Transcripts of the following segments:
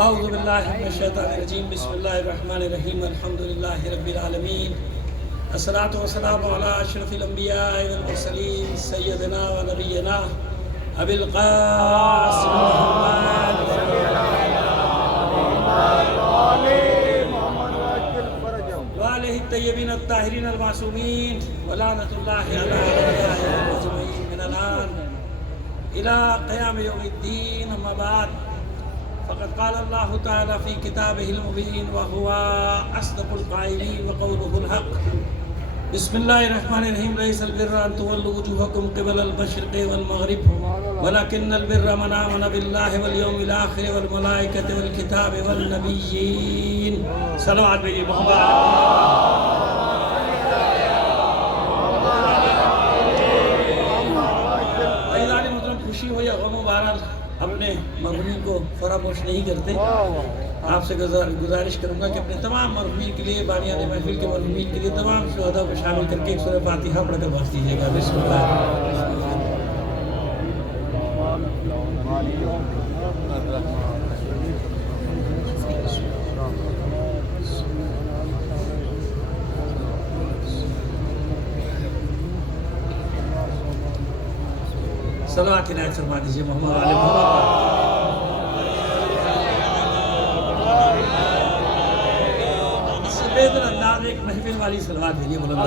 اعوذ باللہ من الشیطان الرجیم بسم اللہ الرحمن الرحیم الحمدللہ رب العالمین الصلاۃ والسلام علی اشرف الانبیاء والمرسلین سیدنا و نبینا ابی القاسم وآلہ الطیبین الطاہرین المعصومین ولعنۃ اللہ علی اعدائهم اجمعین من الآن الى قیام یوم الدین. اما بعد فقد قال الله تعالى في كتابه المبين وهو أصدق القائلين وقوله الحق. بسم الله الرحمن الرحيم. ليس البر أن تولوا وجوهكم قبل المشرق والمغرب ولكن البر من آمن بالله واليوم الآخر والملائكة والكتاب والنبيين. صلوات بھیجیے محمد. خوشی ہو یا غم و بہرحال اپنے مرحومین کو فراموش نہیں کرتے. آپ سے گزارش کروں گا کہ اپنے تمام مرحومین کے لیے بانیان محفل کے مرحومین کے لیے تمام شہداء کو شامل کر کے ایک سورہ فاتحہ پڑھ کر بخش دیجیے گا. بسم اللہ. صلوات عنایت فرما دیجیے محمد علیہ محمد. سے بہتر انداز ایک محفل والی صلوات بھیجیے بلند.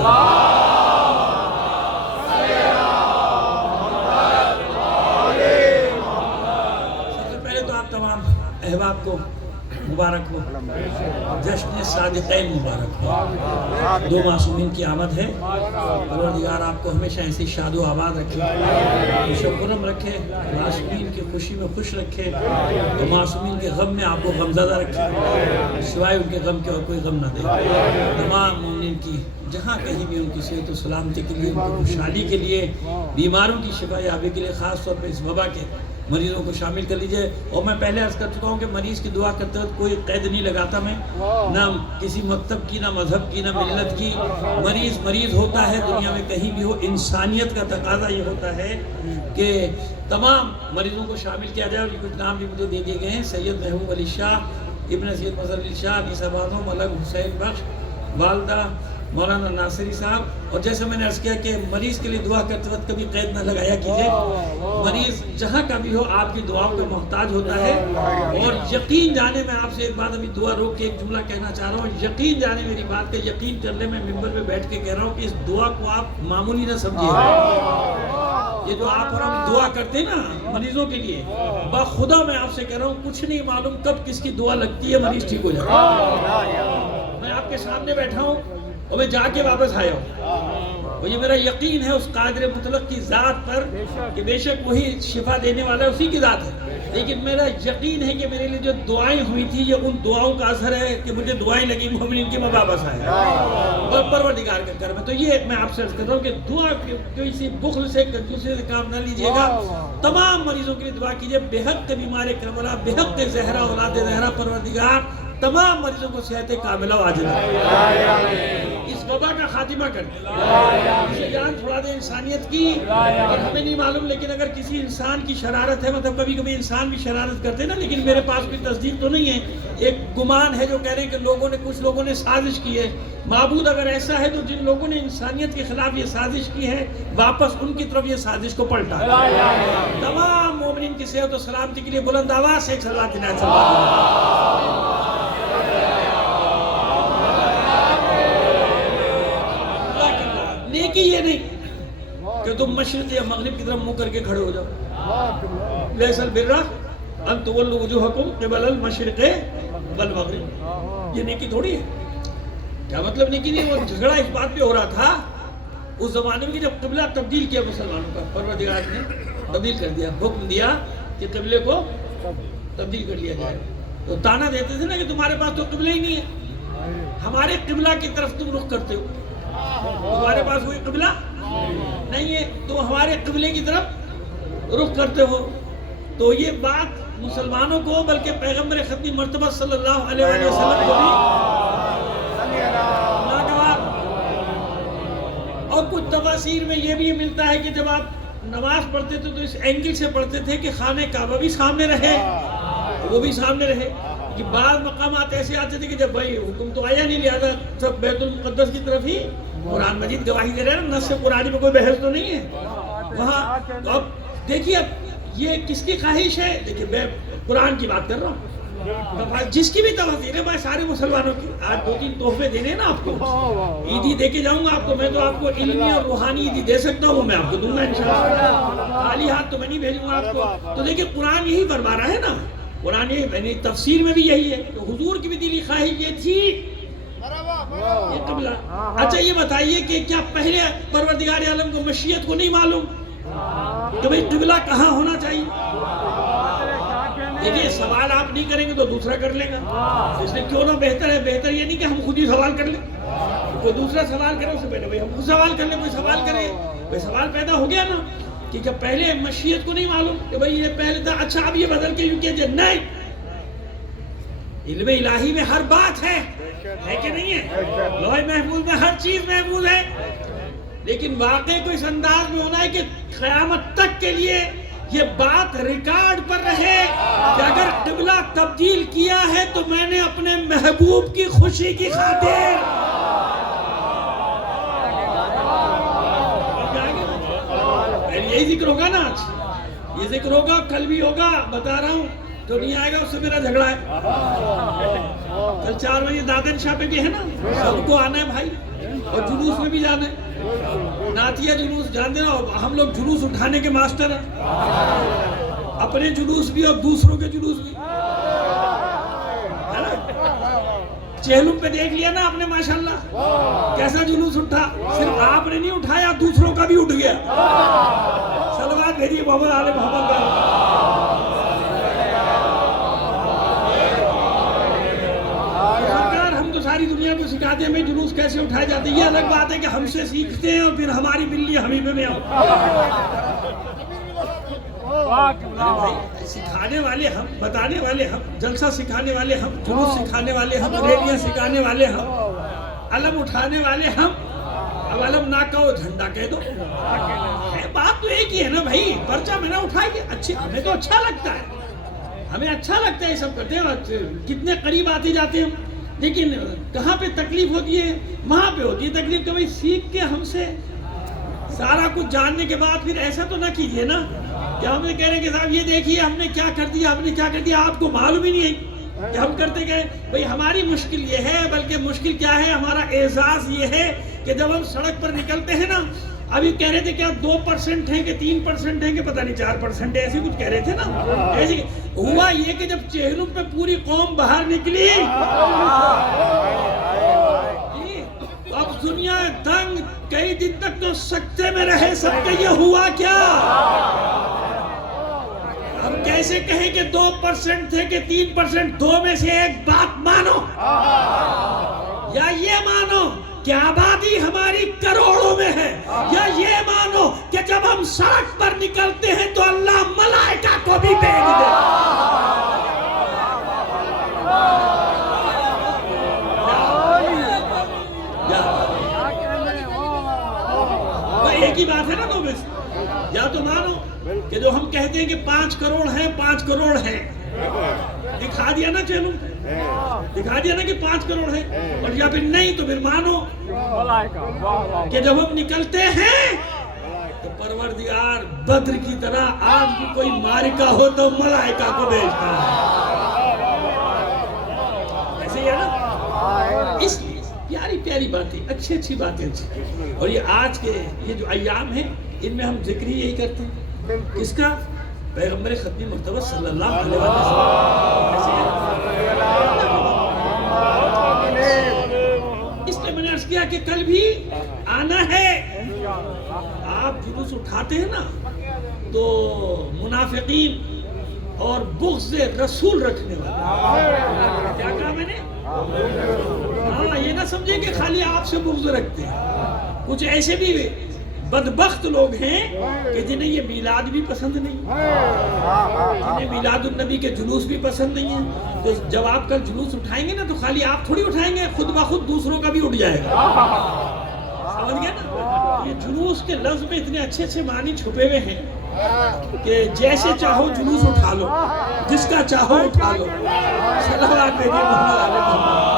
سب سے پہلے تو آپ تمام احباب کو مبارک ہو. جشن صادقین مبارک ہو. دو معصومین کی آمد ہے. پروردگار آپ کو ہمیشہ ایسی شاد و آباد رکھے, خوش و خرم رکھے, معصومین کی خوشی میں خوش رکھے, تو معصومین کے غم میں آپ کو غمزدہ رکھے, سوائے ان کے غم کے اور کوئی غم نہ دے. تمام مومنین کی جہاں کہیں بھی ان کی صحت و سلامتی کے لیے, ان کی خوشحالی کے لیے, بیماروں کی شفا یابی کے لیے, خاص طور پہ اس وبا کے مریضوں کو شامل کر لیجئے. اور میں پہلے عرض کر چکا ہوں کہ مریض کی دعا کرتے وقت کوئی قید نہیں لگاتا میں, نہ کسی مکتب کی, نہ مذہب کی, نہ ملت کی. مریض ہوتا ہے دنیا میں کہیں بھی ہو. انسانیت کا تقاضا یہ ہوتا ہے کہ تمام مریضوں کو شامل کیا جائے. اور کچھ نام بھی مجھے دے دیے گئے ہیں: سید محبوب علی شاہ, ابن سید مظہر علی شاہ, عیسیٰ بانو, ملک حسین بخش, والدہ مولانا ناصری صاحب. اور جیسے میں نے عرض کیا کہ مریض کے لیے دعا کرتے وقت کبھی قید نہ لگایا کیجئے. مریض جہاں کا بھی ہو آپ کی دعاؤں کا محتاج ہوتا ہے. اور یقین جانے, میں آپ سے ایک بات ابھی دعا روک کے ایک جملہ کہنا چاہ رہا ہوں. یقین جانے, میری بات کا یقین کر لیں, میں ممبر پہ بیٹھ کے کہہ رہا ہوں کہ اس دعا کو آپ معمولی نہ سمجھیے. یہ جو آپ اور ہم دعا کرتے ہیں نا مریضوں کے لیے, بخدا میں آپ سے کہہ رہا ہوں کچھ نہیں معلوم کب کس کی دعا لگتی ہے, مریض ٹھیک ہو جاتا ہے. میں آپ کے سامنے بیٹھا ہوں اور میں جا کے واپس آیا ہوں, اور یہ میرا یقین ہے اس قادر مطلق کی ذات پر کہ بے شک وہی شفا دینے والا ہے, اسی کی ذات ہے. لیکن میرا یقین ہے کہ میرے لیے جو دعائیں ہوئی تھی یہ ان دعاؤں کا اثر ہے کہ مجھے دعائیں لگی مومنین کی, میں واپس آیا اور پروردگار کا کرم ہے. تو یہ میں آپ سے عرض کر رہا ہوں کہ دعا کسی بخل سے, کنجوسی سے کام نہ لیجیے گا. تمام مریضوں کے لیے دعا کیجیے. بے حق بیمار کربلا, بے حق زہرا اولاد زہرا, پروردگار تمام مریضوں کو صحت کاملہ و عاجلہ, اس وبا کا خاتمہ کر دے, اسے جان چھڑا دے انسانیت کی. اور ہمیں نہیں معلوم, لیکن اگر کسی انسان کی شرارت ہے, مطلب کبھی کبھی انسان بھی شرارت کرتے ہیں نا, لیکن میرے پاس بھی تصدیق تو نہیں ہے. ایک گمان ہے جو کہہ رہے ہیں کہ کچھ لوگوں نے سازش کی ہے. معبود اگر ایسا ہے تو جن لوگوں نے انسانیت کے خلاف یہ سازش کی ہے, واپس ان کی طرف یہ سازش کو پلٹا. تمام مومنین کی صحت و سلامتی کے لیے بلند آواز سے ایک صلوات عنایت فرما. نیکی یہ نہیں کہ تم مشرق یا مغرب کی طرف منہ کر کے کھڑے ہو جاؤ. لیس البر ان تولوا وجوہکم قبل المشرق والمغرب. یہ نیکی تھوڑی ہے. کیا مطلب نیکی نہیں؟ وہ جھگڑا اس بات پہ ہو رہا تھا اس زمانے میں کہ جب قبلہ تبدیل کیا مسلمانوں کا, پروردگار نے تبدیل کر دیا, حکم دیا کہ قبلے کو تبدیل کر لیا جائے. تو تانا دیتے تھے نا کہ تمہارے پاس تو قبلہ ہی نہیں ہے, ہمارے قبلہ کی طرف تم رخ کرتے ہو, تمہارے پاس کوئی قبلہ نہیں ہے, تم ہمارے قبلے کی طرف رخ کرتے ہو. تو یہ بات مسلمانوں کو, بلکہ پیغمبر ختمی مرتبہ صلی اللہ علیہ وسلم کو بھی ناگوار. اور کچھ تفاسیر میں یہ بھی ملتا ہے کہ جب آپ نماز پڑھتے تھے تو اس اینگل سے پڑھتے تھے کہ خانہ کعبہ بھی سامنے رہے, وہ بھی سامنے رہے, کہ بعض مقامات ایسے آتے تھے کہ جب بھائی حکم تو آیا نہیں، لہٰذا سب بیت المقدس کی طرف ہی قرآن مجید گواہی دے رہے ہیں، نص قرآنی میں کوئی بحث تو نہیں ہے وہاں. تو اب دیکھیے اب یہ کس کی خواہش ہے؟ دیکھیے میں قرآن کی بات کر رہا ہوں، جس کی بھی توجہ ہے میں سارے مسلمانوں کی. آج 2-3 تحفے دینے نا آپ کو، عیدی دے کے جاؤں گا آپ کو. میں تو آپ کو علمی اور روحانی عیدی دے سکتا ہوں، میں آپ کو دوں گا انشاءاللہ. خالی ہاتھ تو میں نہیں بھیجوں گا آپ کو. تو دیکھیے قرآن یہی فرما رہا ہے نا، قرآن یعنی تفسیر میں بھی یہی ہے. تو حضور کی بھی دلی خواہش یہ تھی یہ قبلہ. اچھا یہ بتائیے کہ کیا پہلے پروردگار عالم کو مشیت کو نہیں معلوم کہ بھئی قبلہ کہاں ہونا چاہیے؟ دیکھیے سوال آپ نہیں کریں گے تو دوسرا کر لیں گا. اس لیے کیوں نہ بہتر ہے، بہتر یہ نہیں کہ ہم خود ہی سوال کر لیں، کوئی دوسرا سوال کرے اس سے پہلے بھئی ہم خود سوال کر لیں. کوئی سوال کرے، کوئی سوال پیدا ہو گیا نا کہ کیا پہلے مشیت کو نہیں معلوم کہ بھئی یہ پہلے تھا، اچھا اب یہ بدل کے یوں کیا؟ نہیں، علم الہی میں ہر بات ہے کہ نہیں ہے؟ لوح محفوظ میں ہر چیز محفوظ ہے. لیکن واقعی کو اس انداز میں ہونا ہے کہ قیامت تک کے لیے یہ بات ریکارڈ پر رہے کہ اگر قبلہ تبدیل کیا ہے تو میں نے اپنے محبوب کی خوشی کی خاطر. یہی ذکر ہوگا نا آج، یہ ذکر ہوگا، کل بھی ہوگا. بتا رہا ہوں جو نہیں آئے گا اس سے میرا جھگڑا ہے. کل 4 بجے دادن شاہ پہ بھی ہے نا، سب کو آنا ہے بھائی، اور جلوس میں بھی جانا ہے. نعتیہ جلوس جانتے نا، ہم لوگ جلوس اٹھانے کے ماسٹر ہیں، اپنے جلوس بھی اور دوسروں کے جلوس بھی. چہلم پہ دیکھ لیا نا آپ نے ماشاءاللہ کیسا جلوس اٹھا. صرف آپ نے نہیں اٹھایا، دوسروں کا بھی اٹھ گیا. صلوات بھیجیے محمد آل محمد کا. ساری دنیا کو سکھاتے ہیں ہمیں جلوس کیسے اٹھائے جاتے ہیں. یہ الگ بات ہے کہ ہم سے سیکھتے ہیں اور پھر ہماری بلی ہمیں پہ میں سکھانے والے ہم، بتانے والے ہم، جلسہ سکھانے والے ہم، جلوس سکھانے والے ہم، ریلیاں سکھانے والے ہم، علم اٹھانے والے ہم. اب علم نہ کہو جھنڈا کہہ دو. بات تو ایک ہی ہے نا بھائی، پرچہ میں نہ اٹھائیے. اچھے ہمیں تو اچھا لگتا ہے، ہمیں اچھا لگتا ہے یہ سب کرتے ہیں. کتنے قریب آتے جاتے ہیں، لیکن کہاں پہ تکلیف ہوتی ہے؟ وہاں پہ ہوتی ہے تکلیف کہ بھئی سیکھ کے ہم سے سارا کچھ جاننے کے بعد پھر ایسا تو نہ کیجئے نا کہ ہم نے کہہ رہے کہ صاحب یہ دیکھیے ہم نے کیا کر دیا، ہم نے کیا کر دیا، آپ کو معلوم ہی نہیں ہے کہ ہم کرتے گئے. بھئی ہماری مشکل یہ ہے، بلکہ مشکل کیا ہے، ہمارا اعزاز یہ ہے کہ جب ہم سڑک پر نکلتے ہیں نا، ابھی کہہ رہے تھے کیا 2% ہیں کہ 3% ہیں کہ پتہ نہیں 4% ایسے کچھ کہہ رہے تھے نا. ایسے ہوا یہ کہ جب چہلم پہ پوری قوم باہر نکلی، اب دنیا دنگ، کئی دن تک تو سکتے میں رہے سب کے. یہ ہوا کیا؟ ہم کیسے کہیں کہ 2% تھے کہ 3%؟ 2 میں سے ایک بات مانو، یا یہ مانو کہ آبادی ہماری کروڑوں میں ہے، یا یہ مانو کہ جب ہم سڑک پر نکلتے ہیں تو اللہ ملائکہ کو بھی بھیج دے. ایک ہی بات ہے نا. تو بس یا تو مانو کہ جو ہم کہتے ہیں کہ 5 کروڑ ہیں، 5 کروڑ ہیں، دکھا دیا نا چہلم، دکھا دیا نا کہ 5 کروڑ ہے. اور یا پھر نہیں تو پھر مانو کہ جب ہم نکلتے ہیں تو پروردگار بدر کی طرح آج بھی کوئی معرکہ ہو تو ملائکہ کو بھیجتا ہے. ایسے ہی ہے نا. اس لیے پیاری پیاری باتیں، اچھی اچھی باتیں. اور یہ آج کے یہ جو ایام ہیں ان میں ہم ذکر ہی یہی کرتے ہیں. کس کا؟ پیغمبر ختمی مرتبہ صلی اللہ علیہ وسلم. اس لیے میں نے عرض کیا کہ کل بھی آنا ہے. آپ جلوس اٹھاتے ہیں نا تو منافقین اور بغض رسول رکھنے والے، کیا کہا میں نے؟ ہاں یہ نہ سمجھیں کہ خالی آپ سے بغض رکھتے ہیں. کچھ ایسے بھی بدبخت لوگ ہیں کہ جنہیں یہ میلاد بھی پسند نہیں، جنہیں میلاد النبی کے جلوس بھی پسند نہیں ہے. تو جب آپ کل جلوس اٹھائیں گے نا تو خالی آپ تھوڑی اٹھائیں گے، خود بخود دوسروں کا بھی اٹھ جائے گا. سمجھ گئے نا؟ یہ جلوس کے لفظ میں اتنے اچھے اچھے معنی چھپے ہوئے ہیں. کہ جیسے چاہو جلوس اٹھا لو، جس کا چاہو اٹھا لو. صلوات بھیجیے محمد علی محمد.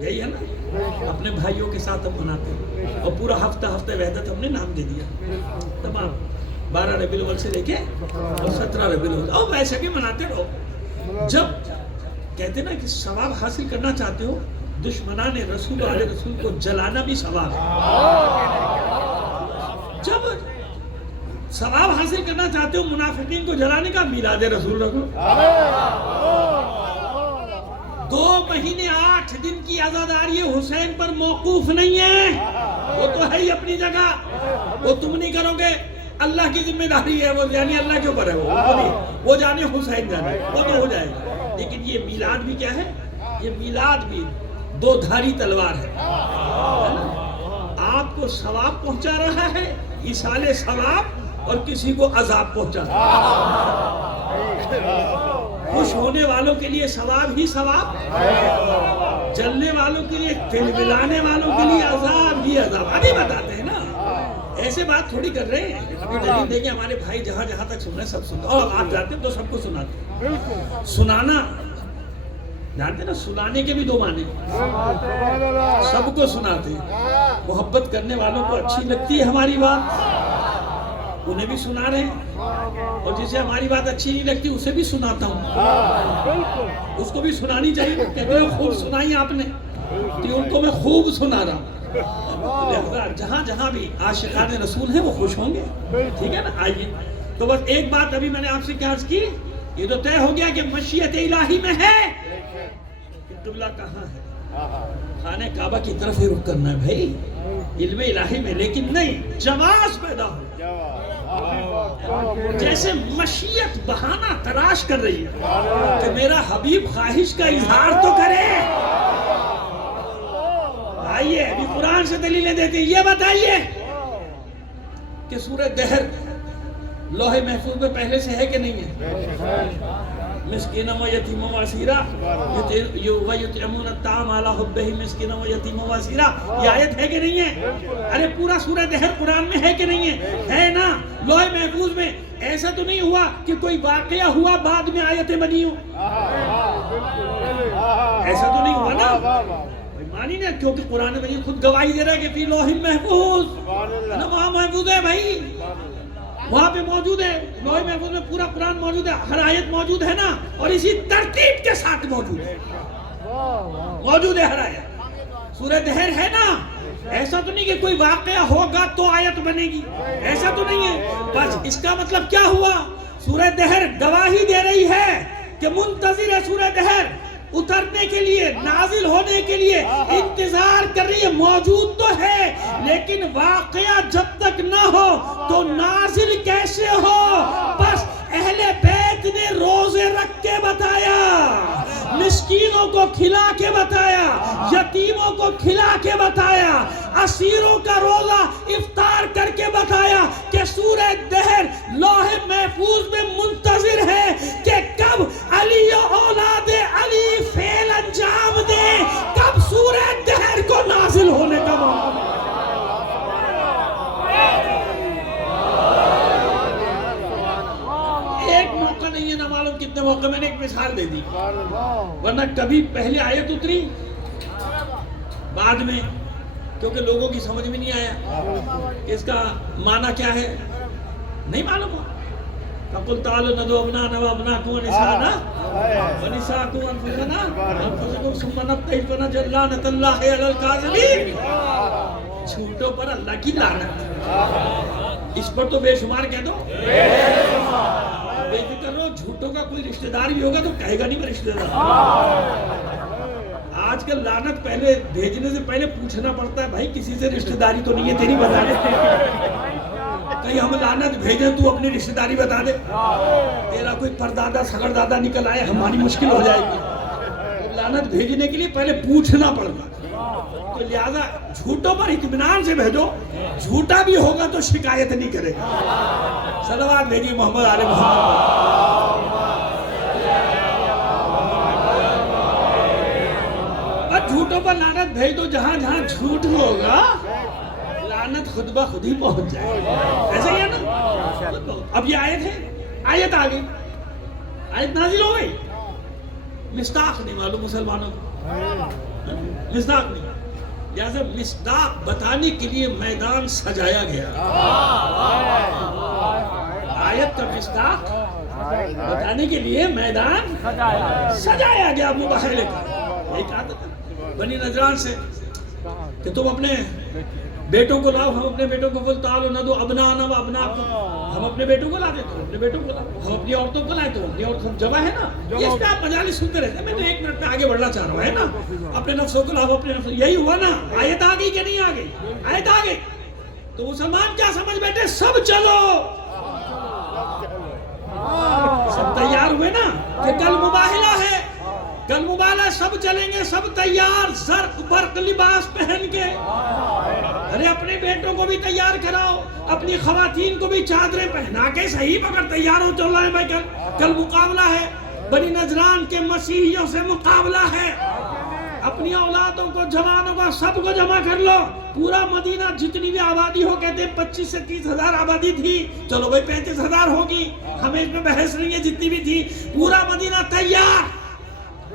یہی ہے نا، اپنے بھائیوں کے ساتھ ہم مناتے ہیں، اور پورا ہفتہ وحدت ہم نے نام دے دیا تمام. 12 ربیع الاول سے لے کے اور 17 ربیع الاول، اور ویسے بھی مناتے رہو. جب کہتے نا کہ ثواب حاصل کرنا چاہتے ہو، دشمنان رسول علیہ رسول کو جلانا بھی ثواب ہے. جب ثواب حاصل کرنا چاہتے ہو منافقین کو جلانے کا، میلاد رسول رکھو. 2 مہینے 8 دن کی عزاداری حسین پر موقوف نہیں ہے، وہ تو ہے ہی اپنی جگہ. وہ تم نہیں کرو گے، اللہ کی ذمہ داری ہے وہ، یعنی اللہ کے اوپر ہے وہ جانے حسین جانے، وہ تو ہو جائے گا. لیکن یہ میلاد بھی کیا ہے؟ یہ میلاد بھی 2 دھاری تلوار ہے. آپ کو ثواب پہنچا رہا ہے، ایصال ثواب، اور کسی کو عذاب پہنچا رہا ہے. خوش ہونے والوں کے لیے ثواب ہی ثواب، جلنے والوں کے لیے، تلبلانے والوں کے لیے عذاب ہی عذاب. ابھی بتاتے ہیں نا، ایسے بات تھوڑی کر رہے ہیں. ابھی دلیل دیکھیں، ہمارے بھائی جہاں تک سن رہے ہیں سب سنتے ہیں، اور آپ جاتے ہیں تو سب کو سناتے ہیں. سنانا جانتے نا، سنانے کے بھی 2 معنی، سب کو سناتے ہیں. محبت کرنے والوں کو اچھی لگتی ہے ہماری بات، انہیں بھی سنا رہے ہیں، اور جسے ہماری بات اچھی نہیں لگتی اسے بھی سناتا ہوں. اس کو بھی سنانی چاہیے. کہتے ہیں خوب سنائی آپ نے، تو ان کو میں خوب سنا رہا ہوں. جہاں بھی عاشقان رسول ہیں وہ خوش ہوں گے. ٹھیک ہے نا. آئیے تو بس ایک بات ابھی میں نے آپ سے کیا عرض کی، یہ تو طے ہو گیا کہ مشیت الہی میں ہے کہ قبلہ کہاں ہے. خانہ کعبہ کی طرف ہی رخ کرنا ہے بھائی، علم الہی میں. لیکن نہیں، جواز پیدا ہو. جیسے مشیت بہانہ تلاش کر رہی ہے کہ میرا حبیب خواہش کا اظہار تو کرے. آئیے ابھی قرآن سے دلیلیں دیتے ہیں. یہ بتائیے کہ سورہ دہر لوح محفوظ میں پہلے سے ہے کہ نہیں ہے؟ مسکینہ و یتیم و اسیرا وَيُطْعِمُونَ الطَّعَامَ عَلَىٰ حُبِّهِ مسکینہ و یتیم و اسیرا. یہ آیت ہے کہ نہیں ہے؟ ارے پورا سورہ دہر قرآن میں ہے کہ نہیں ہے؟ ہے نا، لوح محفوظ میں. ایسا تو نہیں ہوا کہ کوئی واقعہ ہوا بعد میں آیتیں بنی ہوں، ایسا تو نہیں ہوا نا. مانی نا، کیونکہ قرآن مجید خود گواہی دے رہا ہے کہ فی لوح محفوظ، وہاں محفوظ ہے بھائی، وہاں پہ موجود ہے. لوح محفوظ میں پورا قرآن موجود ہے، ہر آیت موجود ہے نا، اور اسی ترتیب کے ساتھ موجود ہے ہر آیت. سورہ دہر ہے نا. ایسا تو نہیں کہ کوئی واقعہ ہوگا تو آیت بنے گی، ایسا تو نہیں ہے. بس اس کا مطلب کیا ہوا؟ سورہ دہر گواہی دے رہی ہے کہ منتظر ہے سورہ دہر، اترنے کے لیے، نازل ہونے کے لیے انتظار کر رہی ہے. موجود تو ہے لیکن واقعہ جب تک نہ ہو تو نازل کیسے ہو؟ بس اہل بیت نے روزے رکھ کے بتایا، مسکینوں کو کھلا کے بتایا، یتیموں کو کھلا کے بتایا، اسیروں کا روزہ افطار کر کے بتایا کہ سورہ دہر لوح محفوظ میں منتظر ہے کہ کب علی اولاد علی فعل انجام دے، کب سورہ دہر کو نازل ہونے کا موقع ملے. ایک موقع نہیں ہے، نہ معلوم کتنے موقع. میں نے ایک مثال دے دی، ورنہ کبھی پہلے آیت اتری بعد میں، کیونکہ لوگوں کی سمجھ میں نہیں آیا اس کا معنی کیا ہے، نہیں معلوم ہوا. فَقُلْ تَعَالُوا نَدْعُوا أَبْنَاءَنَا وَأَبْنَاءَكُمْ وَنِسَاءَنَا وَنِسَاءَكُمْ وَأَنفُسَنَا وَأَنفُسَكُمْ ثُمَّ نَبْتَهِلْ فَنَجْعَلْ لَعْنَةَ اللَّهِ عَلَى الْكَاذِبِينَ. جھوٹوں پر اللہ کی لعنت. اس پر تو بے شمار کہہ دو، بے فکر رہو. جھوٹوں کا کوئی رشتہ دار بھی ہوگا تو کہے گا نہیں میں رشتہ دار. آج کل لعنت پہلے بھیجنے سے پہلے پوچھنا پڑتا ہے، بھائی کسی سے رشتہ داری تو نہیں ہے تیری، بتا دے. کہیں ہم لعنت بھیجیں تو اپنی رشتہ داری بتا دے، تیرا کوئی پردادا سگڑ دادا نکل آئے ہماری مشکل ہو جائے گی. لعنت بھیجنے کے لیے پہلے پوچھنا پڑتا. تو لہذا جھوٹوں پر اطمینان سے بھیجو، جھوٹا بھی ہوگا تو شکایت نہیں کرے گا. صلوات بھیجیے محمد آل محمد. جھوٹوں پر لعنت بھیج دو، جہاں جہاں جھوٹ ہوگا لعنت خود بخود ہی پہنچ جائے گا. ایسا ہی ہے نا. اب یہ آیت ہے، آیت آ گئی، آیت نازل ہو گئی. مصداق نہیں معلوم مسلمانوں کو، مصداق نہیں. لہذا مصداق بتانے کے لیے میدان سجایا گیا. آیت کا مصداق بتانے کے لیے میدان سجایا گیا. مباہلے کا ایک عادت ہے بنی نجران سے کہ تم اپنے بیٹوں کو لاؤ، ہم اپنے بیٹوں کو بولتا تعالوا ندعو ابناءنا و ابناءکم. ہم اپنے بیٹوں کو لاتے تو اپنے بیٹوں کو لاؤ، ہم اپنی عورتوں کو لائے تو اپنی عورتوں جمع ہے نا. اس پہ آپ مجالس سنتے رہتے ہیں. میں تو ایک منٹ میں آگے بڑھنا چاہ رہا ہوں، ہے نا. اپنے نفسوں کو لاؤ، اپنے نفسوں. یہی ہوا نا. آیت آ گئی کہ نہیں آ گئی؟ آیت آ گئی تو مسلمان کیا سمجھ بیٹھے؟ سب چلو، سب تیار ہوئے نا کہ کل مباہلہ ہے، کل مباہلہ، سب چلیں گے، سب تیار، زرق برق لباس پہن کے. ارے اپنے بیٹوں کو بھی تیار کراؤ، اپنی خواتین کو بھی چادریں پہنا کے صحیح مگر تیار ہو. چل رہا ہے بھائی، کل مقابلہ ہے، بنی نجران کے مسیحیوں سے مقابلہ ہے. اپنی اولادوں کو، جوانوں کو، سب کو جمع کر لو. پورا مدینہ جتنی بھی آبادی ہو، کہتے ہیں 25 سے 30 ہزار آبادی تھی، چلو بھائی 35 ہزار ہوگی، ہمیں اس میں بحث نہیں ہے، جتنی بھی تھی. پورا مدینہ تیار،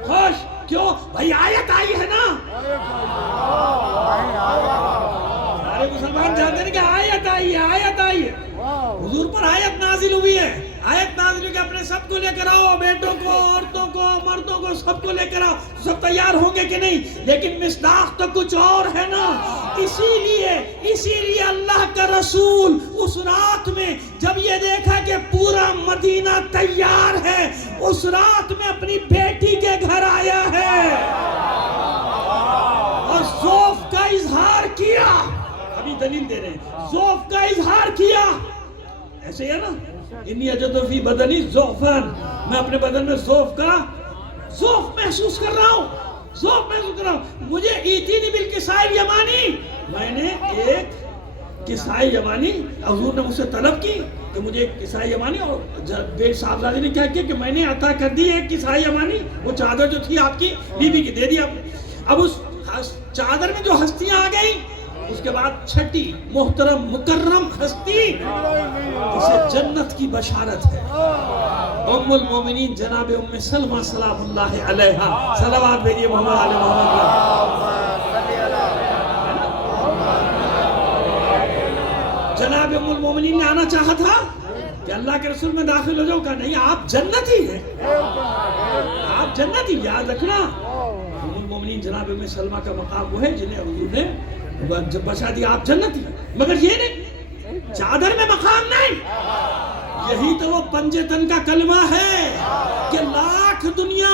خوش. کیوں بھائی؟ آیت آئی ہے نا. سارے مسلمان جانتے ہیں کہ آیت آئی ہے، آیت آئی ہے. حضور پر آیت نازل ہوئی ہے. آیت نازل ہوئی کہ اپنے سب کو لے کر آؤ، بیٹوں کو، عورتوں کو، مردوں کو، سب کو لے کر آؤ. سب تیار ہوں گے کہ نہیں؟ لیکن مصداق تو کچھ اور ہے نا. اسی لیے اللہ کا رسول اس رات میں جب یہ دیکھا کہ پورا مدینہ تیار ہے، اس رات میں اپنی بیٹی کے گھر آیا ہے اور ذوق کا اظہار کیا. ابھی دلیل دے رہے ہیں. ذوق کا اظہار کیا. ایسے ہے نا، انی اجد فی بدنی ضعفا، میں اپنے بدن میں ذوق محسوس کر رہا ہوں، ذوق محسوس کر رہا ہوں. مجھے ایتینی بالکساء الیمانی، میں نے ایک کساء یمانی، حضور نے مجھ سے طلب کی کہ مجھے ایک کساء یمانی، اور بیٹ صاحبزادی نے کیا کیا کہ میں نے عطا کر دی ایک کساء یمانی. وہ چادر جو تھی آپ کی بیوی کی دے دی آپ نے. اب اس چادر میں جو ہستیاں آ گئیں، اس کے بعد چھٹی محترم مکرم ہستی جسے جنت کی بشارت ہے، ام المومنین جناب ام سلمہ سلام اللہ علیہا. صلوات بھیجئے محمد علیہ محمد. جناب ام المومنین نے آنا چاہا تھا کہ اللہ کے رسول میں داخل ہو جاؤ. کہا نہیں، آپ جنتی ہیں، آپ جنتی. یاد رکھنا، ام المومنین جناب ام سلمہ کا مقام وہ ہے جنہیں حضور نے جب بچا دیا آپ جنتی ہیں. مگر یہ نہیں، چادر میں مقام نہیں. یہی تو وہ پنجے تن کا کلمہ ہے کہ لاکھ دنیا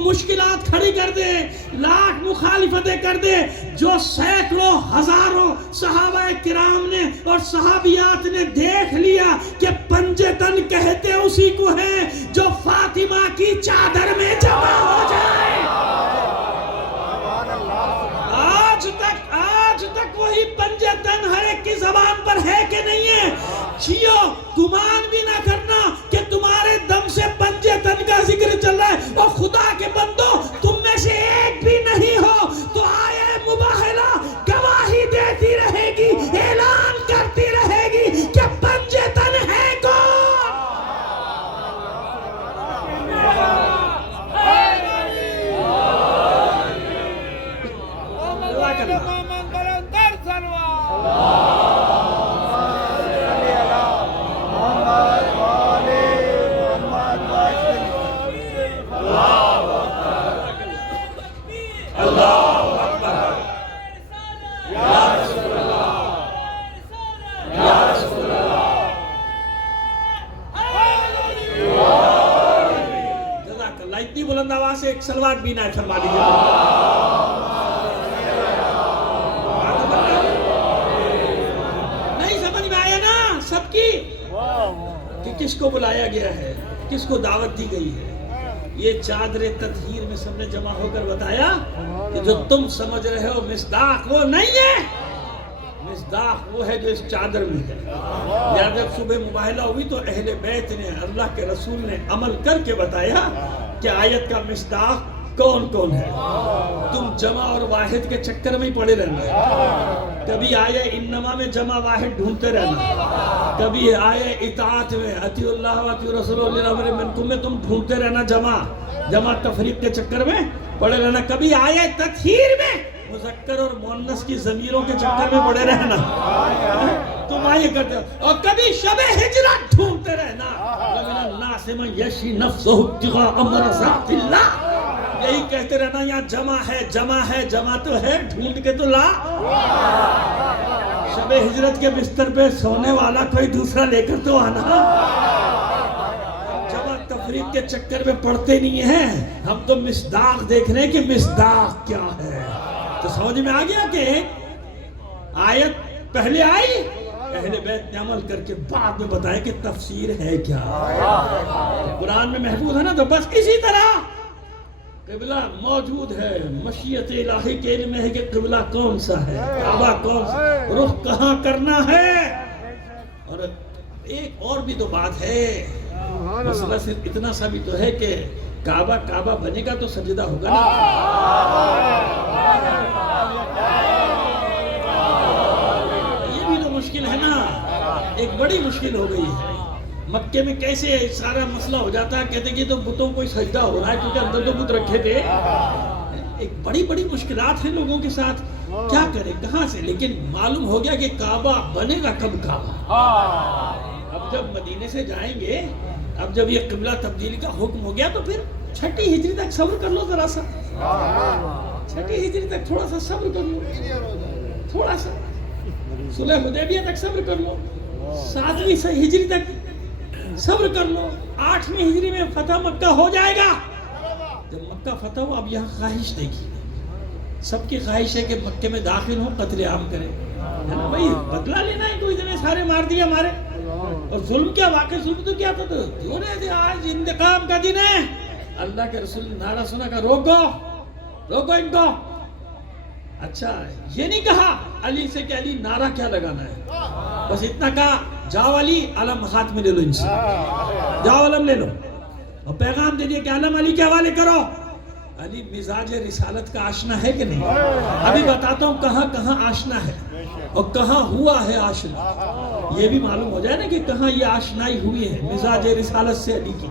مشکلات کھڑی کر دے، لاکھ مخالفتیں کر دے، جو سینکڑوں ہزاروں صحابہ کرام نے اور صحابیات نے دیکھ لیا کہ پنجے تن کہتے اسی کو ہے جو فاطمہ کی چادر میں جمع ہو جائے. آج تک وہی پنجے تن ہر ایک کی زبان پر ہے کہ نہیں ہے؟ شیعو گمان بھی نہ کرنا کہ تمہارے دم سے پنجے تن کا ذکر چل رہا ہے، اور خدا کے بندو تم میں سے ایک بھی نہیں ہو تو آیہ مباہلہ گواہی دیتی رہے گی، اعلان کرتی رہے گی کہ پنجے تن ہے کون. اتنی بلند آواز سے ایک سلوات بھی نہ فرما دیجیے. نہیں سمجھ میں آیا نا سب کی کہ کس کو بلایا گیا ہے، کس کو دعوت دی گئی ہے. یہ چادر تطہیر میں سب نے جمع ہو کر بتایا کہ جو تم سمجھ رہے ہو مصداق وہ نہیں ہے، مصداق وہ ہے جو اس چادر میں ہے. یاد جب صبح مباہلہ ہوئی تو اہل بیت نے، اللہ کے رسول نے عمل کر کے بتایا کہ آیت کا مصداق کون کون ہے؟ تم جمع اور واحد کے چکر میں ہی پڑے رہنا، کبھی آئے انما میں جمع واحد ڈھونڈتے رہنا، کبھی آئے اطاعت میں اطیع اللہ و اطیع رسول اللہ منکم میں تم ڈھونڈتے رہنا، جمع تفریق کے چکر میں پڑے رہنا، کبھی آئے تطہیر میں مذکر اور مؤنث کی ضمیروں کے چکر میں پڑے رہنا، تم آئے کرتے ہو، اور کبھی شب ہجرت ڈھونڈتے رہنا، وَمِنَ النَّاسِ مَن يَشْرِي نَفْسَهُ ابْتِغَاءَ مَرْضَاتِ اللَّهِ، یہی کہتے رہنا یہاں جمع تو ہے، ڈھونڈ کے تو لا۔ شب ہجرت کے بستر پہ سونے والا کوئی دوسرا لے کر تو آنا، جمع تفریق کے چکر میں پڑتے نہیں ہیں، ہم تو مصداق دیکھ رہے ہیں کہ مصداق کیا ہے۔ تو سمجھ میں آ گیا کہ آیت پہلے آئی، اہل بیت نے عمل کر کے بعد میں بتایا کہ تفسیر ہے کیا، قرآن میں محفوظ ہے نا۔ تو بس اسی طرح قبلہ موجود ہے، مشیت الہی کے علم ہے کہ قبلہ کون سا ہے، کعبہ کون سا، رخ کہاں کرنا ہے۔ اور ایک اور بھی تو بات ہے، مسئلہ صرف اتنا سا بھی تو ہے کہ کعبہ بنے گا تو سجدہ ہوگا نا۔ یہ بھی تو مشکل ہے نا، ایک بڑی مشکل ہو گئی ہے۔ مکے میں کیسے سارا مسئلہ ہو جاتا ہے، کہتے ہیں کہ تو بتوں کو سجدہ ہو رہا ہے کیونکہ اندر تو بت رکھے تھے۔ ایک بڑی مشکلات ہیں لوگوں کے ساتھ، کیا کریں کہاں سے، لیکن معلوم ہو گیا کہ کعبہ بنے گا کب کعبہ۔ اب جب مدینے سے جائیں گے، اب جب یہ قبلہ تبدیلی کا حکم ہو گیا تو پھر 6 ہجری تک صبر کر لو، ذرا سا 6 ہجری تک تھوڑا سا صبر کر لو، تھوڑا سا صلح حدیبیہ تک صبر کر لو، 7ویں ہجری تک صبر کر لو، 8ویں ہجری میں فتح مکہ ہو جائے گا۔ جب مکہ فتح ہو، اب یہاں خواہش دیکھی، سب کی خواہش ہے کہ مکے میں داخل ہو، قتل عام کرے، ہے نا بھائی، بدلہ لینا ہے، کوئی اتنے سارے مار دیا ہمارے۔ اور ظلم کیا، واقعی ظلم تو کیا تھا، تو آج انتقام کا دن ہے۔ اللہ کے رسول نے نعرہ سنا کہ روکو ان کو۔ اچھا یہ نہیں کہا علی سے کہ علی نعرہ کیا لگانا ہے، بس اتنا کہا جاؤ علی علم ہاتھ میں لے لو، ان سے جاؤ علم لے لو، اور پیغام دے دیا کہ علم علی کے حوالے کرو۔ علی مزاج رسالت کا آشنا ہے کہ نہیں؟ ابھی بتاتا ہوں کہاں کہاں آشنا ہے اور کہاں ہوا ہے آشنا، یہ بھی معلوم ہو جائے نا کہ کہاں یہ آشنائی ہوئی ہے مزاج رسالت سے علی کی۔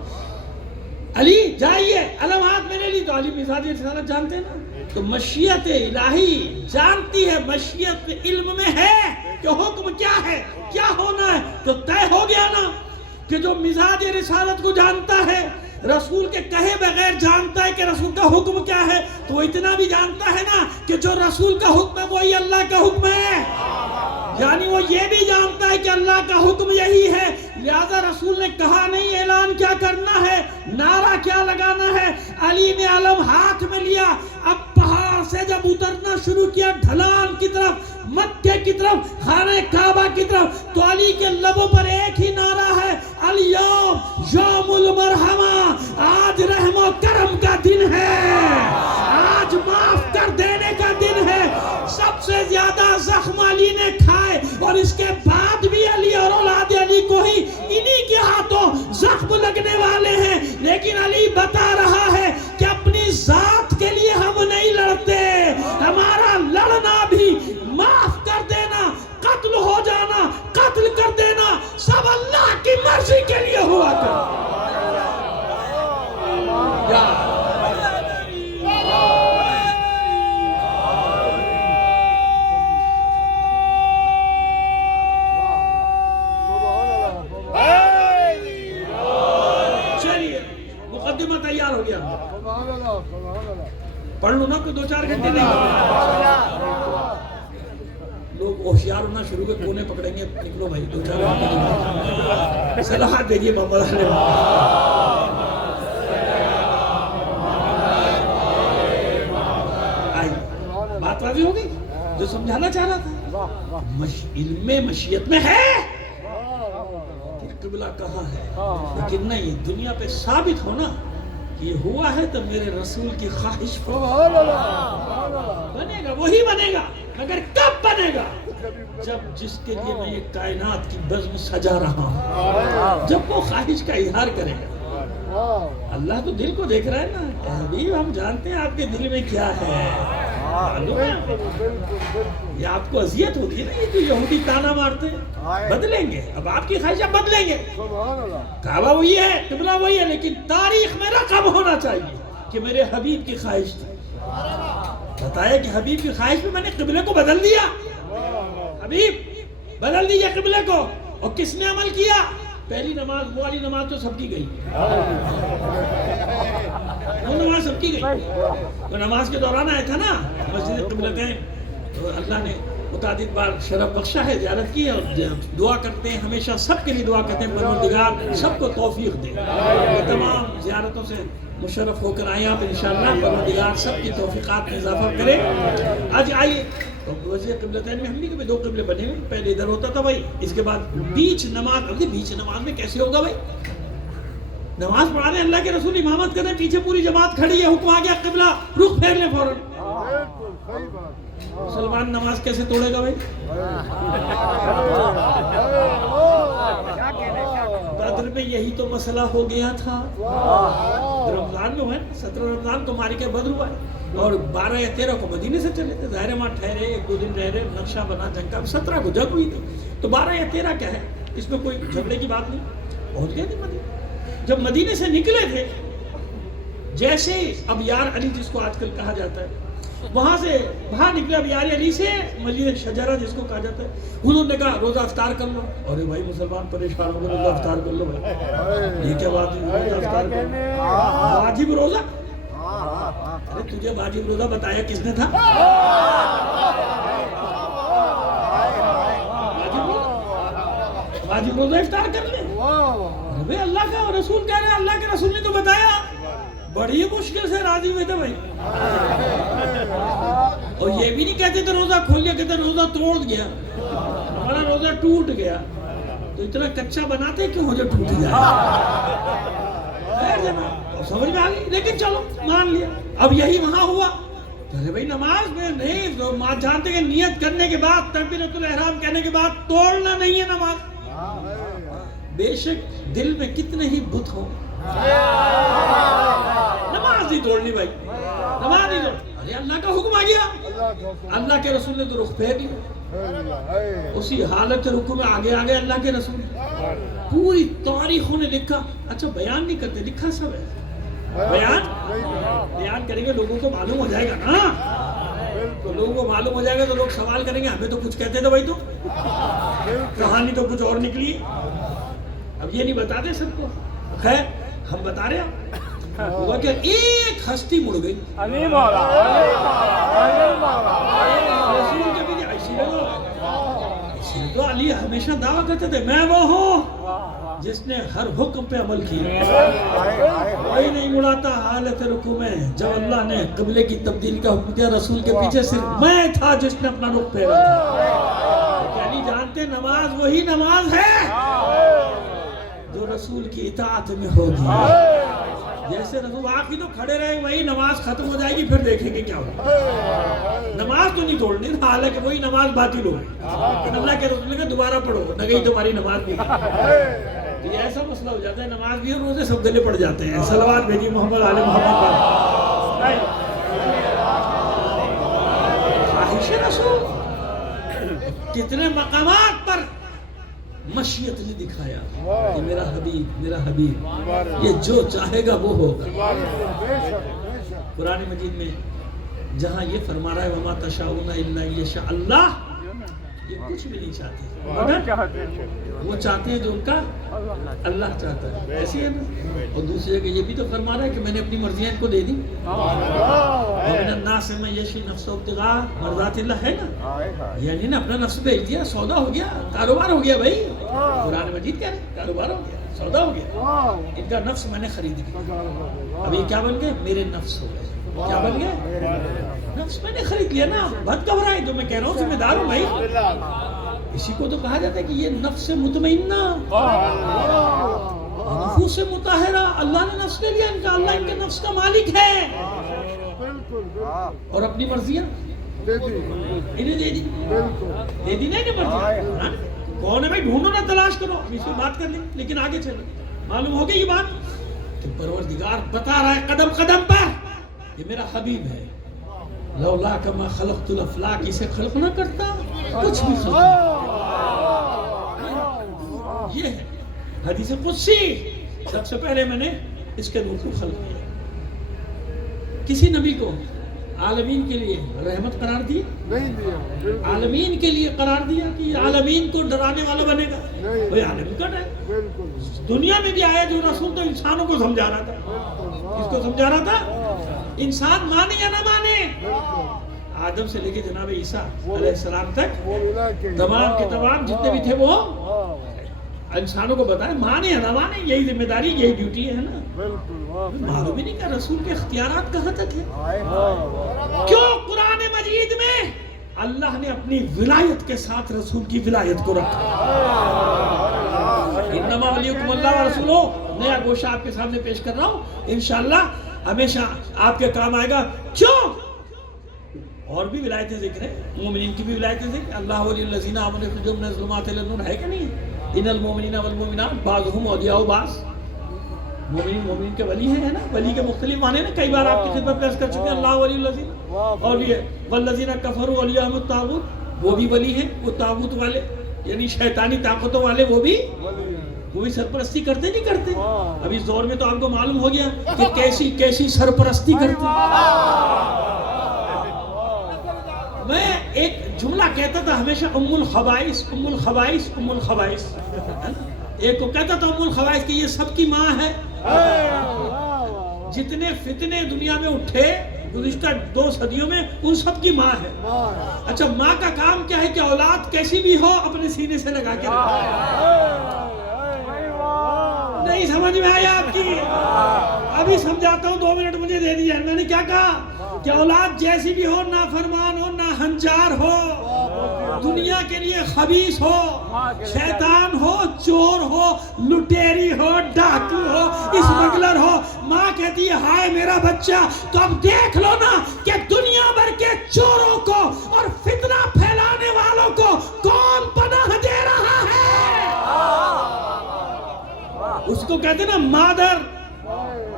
علی جائیے، علم ہاتھ میں لے لی، تو علی مزاج رسالت جانتے ہیں نا، تو مشیت الہی جانتی ہے، مشیت علم میں ہے کہ حکم کیا ہے، کیا ہونا ہے، تو طے ہو گیا نا کہ جو مزاج رسالت کو جانتا ہے، رسول کے کہے بغیر جانتا ہے کہ رسول کا حکم کیا ہے، تو وہ اتنا بھی جانتا ہے نا کہ جو رسول کا حکم ہے وہی اللہ کا حکم ہے، یعنی وہ یہ بھی جانتا ہے کہ اللہ کا حکم یہی ہے، لہذا رسول نے کہا نہیں اعلان کیا کرنا ہے، نعرہ کیا لگانا ہے، علی نے علم ہاتھ میں لیا، اب پہاڑ سے جب اترنا شروع کیا ڈھلان کی طرف، مکے کی طرف، خانہ کعبہ کی طرف، تو علی کے لبوں پر ایک ہی نعرہ ہے، الیوم یوم المرحمہ، آج رحم و کرم کا دن ہے، آج معاف کر دینے کا دن ہے۔ سب سے زیادہ زخم علی نے کھائے، اور اس کے بعد بھی علی اور اولاد علی کو ہی انہی کے ہاتھوں زخم لگنے والے ہیں، لیکن علی بتا رہا ہے کہ اپنی ذات کے لیے ہم نہیں لڑتے، ہمارا لڑنا بھی، معاف کر دینا، قتل ہو جانا، قتل کر دینا، سب اللہ کی مرضی کے لیے ہوا کر۔ مقدمہ تیار ہو گیا، پڑھ لو نا، کوئی 2-4 گھنٹے نہیں، لوگ ہوشیار ہونا شروع کے کونے پکڑیں گے، نکلو بھائی 2-4 گھنٹے، صلاحات دیجئے محمد علیہ بات واضح ہو گئی جو سمجھانا چاہ رہا تھا، علم مشیت میں ہے قبلہ کہاں ہے، لیکن نہیں، دنیا پہ ثابت ہونا کہ یہ ہوا ہے تو میرے رسول کی خواہش پر بنے گا، وہی بنے گا، مگر کب بنے گا؟ جب جس کے لیے میں یہ کائنات کی بزم سجا رہا ہوں، جب وہ خواہش کا اظہار کرے گا، اللہ تو دل کو دیکھ رہا ہے نا. اے حبیب ہم جانتے ہیں آپ کے دل میں کیا ہے. معلوم ہے یہ آپ کو اذیت ہوتی ہے نا, یہ جو یہودی تانا مارتے ہیں. بدلیں گے, اب آپ کی خواہشیں بدلیں گے. کعبہ وہی ہے, قبلہ وہی ہے, لیکن تاریخ میں رقم ہونا چاہیے کہ میرے حبیب کی خواہش تھی. بتایا کہ حبیب کی خواہش میں نے قبلے کو بدل دیا. حبیب بدل دیا قبلے کو. اور کس نے عمل کیا؟ پہلی نماز, وہ والی نماز تو سب کی گئی, وہ نماز سب کی گئی. وہ نماز کے دوران آیا تھا نا مسجد قبلتین, تو اللہ نے متعدد بار شرف بخشا ہے, زیارت کی ہے, اور دعا کرتے ہیں ہمیشہ سب کے لیے دعا کرتے ہیں پروردگار سب کو توفیق دے. تمام زیارتوں سے مشرف ہو کر آئے آپ انشاءاللہ, پروردگار سب کی توفیقات میں اضافہ کرے. آج آئیے تو وجہ قبلتین میں ہم نہیں کہ دو قبلے بنے ہوئے, پہلے ادھر ہوتا تھا بھائی, اس کے بعد بیچ نماز. ابھی بیچ نماز میں کیسے ہوگا بھائی؟ نماز پڑھا رہے ہیں, اللہ کے رسول امامت کر رہے ہیں, پیچھے پوری جماعت کھڑی ہے, حکم آ گیا قبلہ رخ پھیر لیں فوراً. مسلمان نماز کیسے توڑے گا بھائی؟ بدر میں یہی تو مسئلہ ہو گیا تھا. رمضان میں ہوئے 17 رمضان کو ماری کے بدر ہوا ہے, اور 12 یا 13 کو مدینے سے چلے تھے. ظاہر وہاں ٹھہرے, 1-2 دن رہے, نقشہ بنا جنگ کا. 17 کو جنگ ہوئی تھی, تو 12 یا 13 کیا ہے, اس میں کوئی جھگڑے کی بات نہیں. پہنچ گئے تھے مدینے. جب مدینے سے نکلے تھے, جیسے اب یار علی جس کو آج کل کہا جاتا ہے, وہاں سے باہر نکلے اب یار علی سے مسجد شجرہ جس کو کہا جاتا ہے, حضور نے کہا روزہ افطار کر لو. ارے بھائی مسلمان پریشان ہو گئے, روزہ افطار کر لو بھائی, یہ کیا بات ہے, روزہ افطار کر لو, واجب روزہ. ارے تجھے واجب روزہ بتایا کس نے تھا؟ واجب روزہ افطار کر لے. ارے اللہ کا رسول کہہ رہے ہیں, اللہ کے رسول نے تو بتایا. بڑی مشکل سے راضی ہوئے تھے بھائی. اور یہ بھی نہیں کہتے تھے روزہ کھول لیا, کہتے روزہ توڑ گیا, ہمارا روزہ ٹوٹ گیا. تو اتنا کچا بناتے کیوں ہو جو ٹوٹ جائے؟ سمجھ میں آ گئی, لیکن چلو مان لیا. اب یہی وہاں ہوا. ارے بھائی نماز میں نہیں, تو جانتے کہ نیت کرنے کے بعد, تکبیرۃ الاحرام کہنے کے بعد توڑنا نہیں ہے نماز. بے شک دل میں کتنے ہی بت ہوں, نماز نہیں توڑنی بھائی, نماز نہیں توڑنی. ارے اللہ کا حکم آ گیا, اللہ کے رسول نے تو رخ پھیر دیا. اسی حالت رکوع میں آگے آگے اللہ کے رسول, پوری تاریخوں نے لکھا. اچھا بیان نہیں کرتے, لکھا سب ہے. بیان کریں گے لوگوں کو معلوم ہو جائے گا نا, تو لوگوں کو معلوم ہو جائے گا تو لوگ سوال کریں گے ہمیں تو کچھ کہتے تھے بھائی, تو کہانی تو کچھ اور نکلی. اب یہ نہیں بتاتے سب کو, خیر ہم بتا رہے ہیں. ہوا کہ ایک ہستی مڑ گئی رسول کے پیچھے. اسی تو علی ہمیشہ دعویٰ کرتے تھے میں وہ ہوں جس نے ہر حکم پہ عمل کیا. کوئی نہیں مڑاتا حالت رکوع میں. جب اللہ نے قبلے کی تبدیل کا حکم دیا, رسول کے پیچھے صرف میں تھا جس نے اپنا رخ پھیرا تھا. علی جانتے نماز وہی نماز ہے جو رسول کی اطاعت میں ہوگی. جیسے رسول آخری تو کھڑے رہے, وہی نماز ختم ہو جائے گی, پھر دیکھیں گے کیا ہوگا. نماز تو نہیں توڑنی, حالانکہ وہی نماز باطل ہو گئی. اللہ کے رسول نے کہا دوبارہ پڑھو, نہ گئی تمہاری نماز بھی. یہ ایسا مسئلہ ہو جاتا ہے, نماز بھی اور روزے سب گلے پڑ جاتے ہیں. صلوات بھیجیے محمد آل محمد پر. خواہش رسول کتنے مقامات پر مشیت نے دکھایا کہ میرا حبیب یہ جو چاہے گا وہ ہوگا. قرآن مجید میں جہاں یہ فرما رہا ہے وما تشاؤون الا یشاء اللہ, یہ کچھ بھی نہیں چاہتے مگر وہ چاہتے ہیں جو ان کا اللہ چاہتا ہے. ایسی ہے نا. اور دوسری جگہ یہ بھی تو فرما رہا ہے کہ میں نے اپنی مرضیاں ان کو دے دی. ومن الناس من یشری نفسه ابتغاء مرضات اللہ ہے نا, یعنی نا اپنا نفس بیچ دیا, سودا ہو گیا, کاروبار ہو گیا بھائی. قرآن مجید کہہ رہے ہیں کاروبار ہو گیا, سودا ہو گیا. ان کا نفس میں نے خرید لیا. اب یہ کیا بن گئے, میرے نفس ہو گئے. کیا بن گئے, نفس میں نے خرید لیا نا. بد گھبرائے, جو میں کہہ رہا ہوں ذمہ دار ہوں بھائی. اسی کو تو کہا جاتا ہے کہ یہ نفس مطمئنہ, نفوس مطہرہ. اللہ نے نفس لے لیا ان کا, اللہ ان کے نفس کا مالک ہے. اور اپنی مرضیاں انہیں دے دی نہیں مرضیاں. کون ہے بھائی, ڈھونڈو نہ, تلاش کرو. اس پہ بات کر لیں, لیکن آگے چلیں. معلوم ہو گئی یہ بات. کہ پروردگار بتا رہا ہے قدم قدم پر یہ میرا حبیب ہے. لولا کما خلقت الافلاک، اسے خلق نہ کرتا کچھ بھی خلق نہیں. یہ ہے حدیث قدسی، سب سے پہلے میں نے اس کے نور کو خلق کیا. کسی نبی کو عالمین کے لیے رحمت قرار دی نہیں دیا، عالمین کے لیے قرار دیا کہ عالمین کو ڈرانے والا بنے گا. وہ عالم کٹ ہے. دنیا میں بھی آیا جو رسول تو انسانوں کو سمجھا رہا تھا. کس کو سمجھا رہا تھا؟ انسان مانے یا نہ مانے. آدم سے لے کے جناب عیسیٰ علیہ السلام تک تمام کے تمام جتنے بھی تھے وہ انسانوں کو بتائیں مانے یا نہ مانے. یہی ذمہ داری، یہی ڈیوٹی ہے نا. معلوم ہی نہیں کہ رسول کے اختیارات کہاں تک ہیں. کیوں قرآن مجید میں اللہ نے اپنی ولایت کے ساتھ رسول کی ولایت کو رکھا. انما ولیکم اللہ ورسولہ، نیا گوشہ آپ کے سامنے پیش کر رہا ہوں، انشاءاللہ ہمیشہ آپ کے کام آئے گا. کیوں؟ اور بھی ولایتیں ذکر ہیں، مومنین کی بھی ولایتیں ذکر. اللہ ولی الذین آمنوا یخرجوہم من الظلمات الی النور، ہے کہ نہیں؟ ان المؤمنین والمؤمنات بعضهم اولیاء بعض. مومنین کے ولی ہیں نا، ولی کے مختلف معنی نا. کئی بار آپ کی خدمت پیش کر چکے ہیں. اللہ ولی الذین، اور یہ والذین کفروا اولیاءہم الطاغوت، وہ بھی ولی ہیں. وہ طاغوت والے یعنی شیطانی طاقتوں والے وہ بھی سرپرستی کرتے نہیں کرتے. اب اس دور میں تو آپ کو معلوم ہو گیا کہ کیسی سرپرستی کرتے. میں ایک جملہ کہتا تھا ہمیشہ، ام الخبائث ام الخبائث ام الخبائث. ایک کو کہتا تھا ام الخبائث کہ یہ سب کی ماں ہے. جتنے فتنے دنیا میں اٹھے گزشتہ 2 صدیوں میں ان سب کی ماں ہے. اچھا ماں کا کام کیا ہے کہ اولاد کیسی بھی ہو اپنے سینے سے لگا کے رکھے. نہیں سمجھ میں آیا آپ کی؟ ابھی سمجھاتا ہوں، 2 منٹ مجھے دے دیا. میں نے کیا کہا کہ اولاد جیسی بھی ہو، نافرمان ہو، ناہنجار ہو، دنیا کے لیے خبیث ہو، شیطان ہو، چور ہو، لٹیری ہو، ڈاکو ہو، اسمگلر ہو، ماں کہتی ہے ہائے میرا بچہ. تو اب دیکھ لو نا کہ دنیا بھر کے چوروں کو اور فتنہ پھیلانے والوں کو کون پناہ دے رہا ہے؟ اس کو کہتے ہیں نا مادر.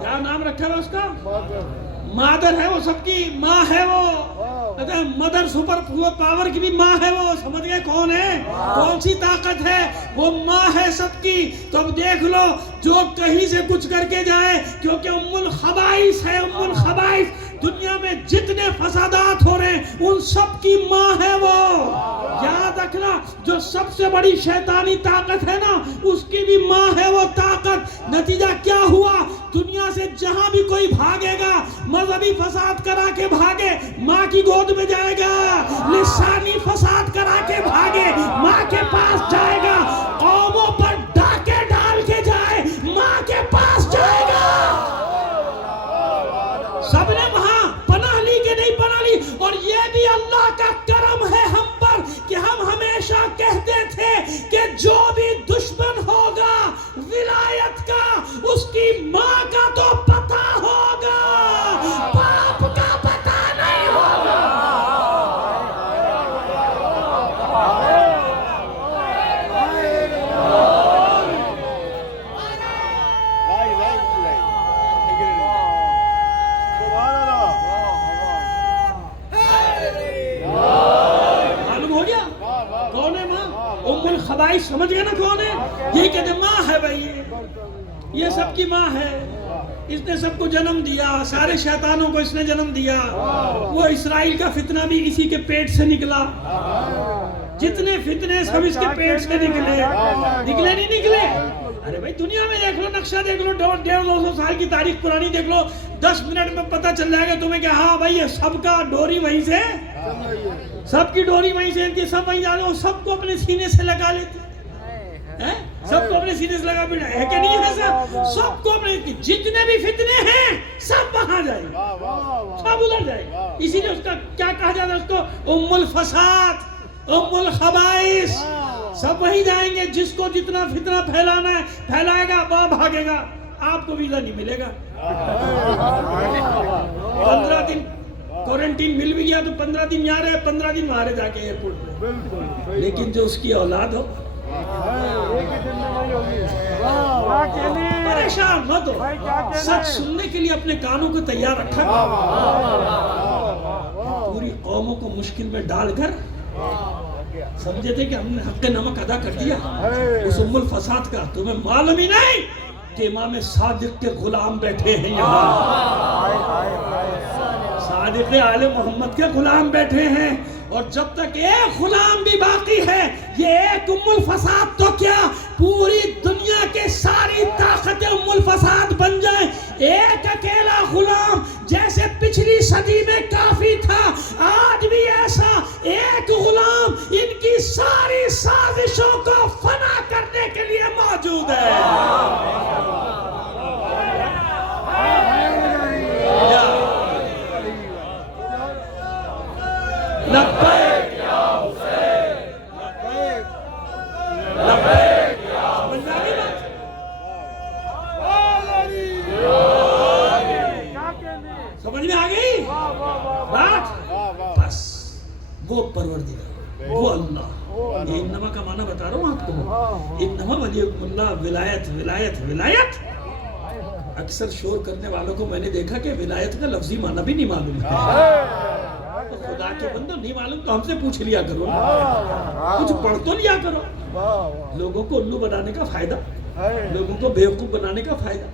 کیا نام رکھا ہے اس کا؟ مادر ہے. وہ سب کی ماں ہے. وہ کہتے ہیں مدر سپر پاور کی بھی ماں ہے. وہ سمجھ گئے کون ہے، کون سی طاقت ہے؟ وہ ماں ہے سب کی. تو اب دیکھ لو جو کہیں سے کچھ کر کے جائے، کیونکہ ام الخبائث ہے. ام الخبائث دنیا میں جتنے فسادات ہو رہے ہیں ان سب کی ماں ہے. وہ یاد رکھنا، جو سب سے بڑی شیطانی طاقت ہے نا اس کی بھی ماں ہے وہ طاقت. نتیجہ کیا ہوا؟ دنیا سے جہاں بھی کوئی بھاگے گا، مذہبی فساد کرا کے بھاگے ماں کی گود میں جائے گا، لسانی فساد کرا کے بھاگے ماں کے پاس جائے گا، قوموں پر ڈاکے ڈال کے جائے ماں کے پاس جائے گا. سب نے وہاں پناہ لی کہ نہیں پناہ لی. اور یہ بھی اللہ کا کرم ہے ہم پر کہ ہم ہمیشہ کہتے تھے کہ جو بھی دشمن ہوگا ولایت کا اس کی ماں کا تو پتہ ہوگا، باپ کا پتہ نہیں ہوگا. خبائث سمجھ گئے نا کون ہے؟ یہی کہتے ہیں ماں ہے بھائی، یہ سب کی ماں ہے. اس نے سب کو جنم دیا، سارے شیطانوں کو اس نے جنم دیا. وہ اسرائیل کا فتنہ بھی اسی کے پیٹ سے نکلا. جتنے فتنے سب اس کے پیٹ سے نکلے نہیں نکلے. ارے بھائی دنیا میں دیکھ لو، نقشہ دیکھ لو، 150-200 سال کی تاریخ پرانی دیکھ لو، 10 منٹ میں پتہ چل جائے گا تمہیں کہ ہاں بھائی یہ سب کا ڈوری وہیں سے، سب کی ڈوری وہیں سے، ان کی سب وہیں جانے. وہ سب کو اپنے سینے سے لگا لیتے، سب کو اپنے سینے سے لگا بیٹھا ہے کہ نہیں ہے؟ سب کو اپنے، جتنے بھی فتنے ہیں سب وہاں جائیں گے، سب ادھر جائیں گے. اسی لیے اس کا کیا کہا جاتا ہے؟ اس کو ام الفساد، ام الخبائث. سب وہی جائیں گے. جس کو جتنا فتنہ پھیلانا ہے پھیلائے گا، وہاں بھاگے گا. آپ کو ویزا نہیں ملے گا. 15 دن کوارنٹین مل بھی گیا تو 15 دن یہاں رہے، 15 دن وہاں رہ جا کے ایئرپورٹ پہ. لیکن جو اس کی اولاد ہو، پریشان مت ہو، سچ سننے کے لیے اپنے کانوں کو تیار رکھا پوری قوموں کو مشکل میں ڈال کر سمجھے تھے کہ ہم نے حق نمک ادا کر دیا اس ام الفساد کا. تمہیں معلوم ہی نہیں کہ امام صادق کے غلام بیٹھے ہیں یہاں، صادق آل محمد کے غلام بیٹھے ہیں، اور جب تک ایک غلام بھی باقی ہے یہ ایک ام الفساد تو کیا پوری دنیا کے ساری طاقتیں ام الفساد بن جائیں. ایک اکیلا غلام جیسے پچھلی صدی میں کافی تھا، آج بھی ایسا ایک غلام ان کی ساری سازشوں کو فنا کرنے کے لیے موجود ہے. لبیک یا حسین، لبیک یا حسین. سمجھ میں آ گئی بات؟ بس وہ پروردگار، وہ اللہ. یہ انما کا معنی بتا رہا ہوں آپ کو. انما ولی اللہ، ولایت ولایت ولایت. اکثر شور کرنے والوں کو میں نے دیکھا کہ ولایت کا لفظی معنی بھی نہیں معلوم ہے. خدا کے بندو نہیں معلوم تو ہم سے پوچھ لیا کرو، کچھ پڑھ تو لیا کرو. لوگوں کو الو بنانے کا فائدہ، لوگوں کو بیوقوف بنانے کا فائدہ.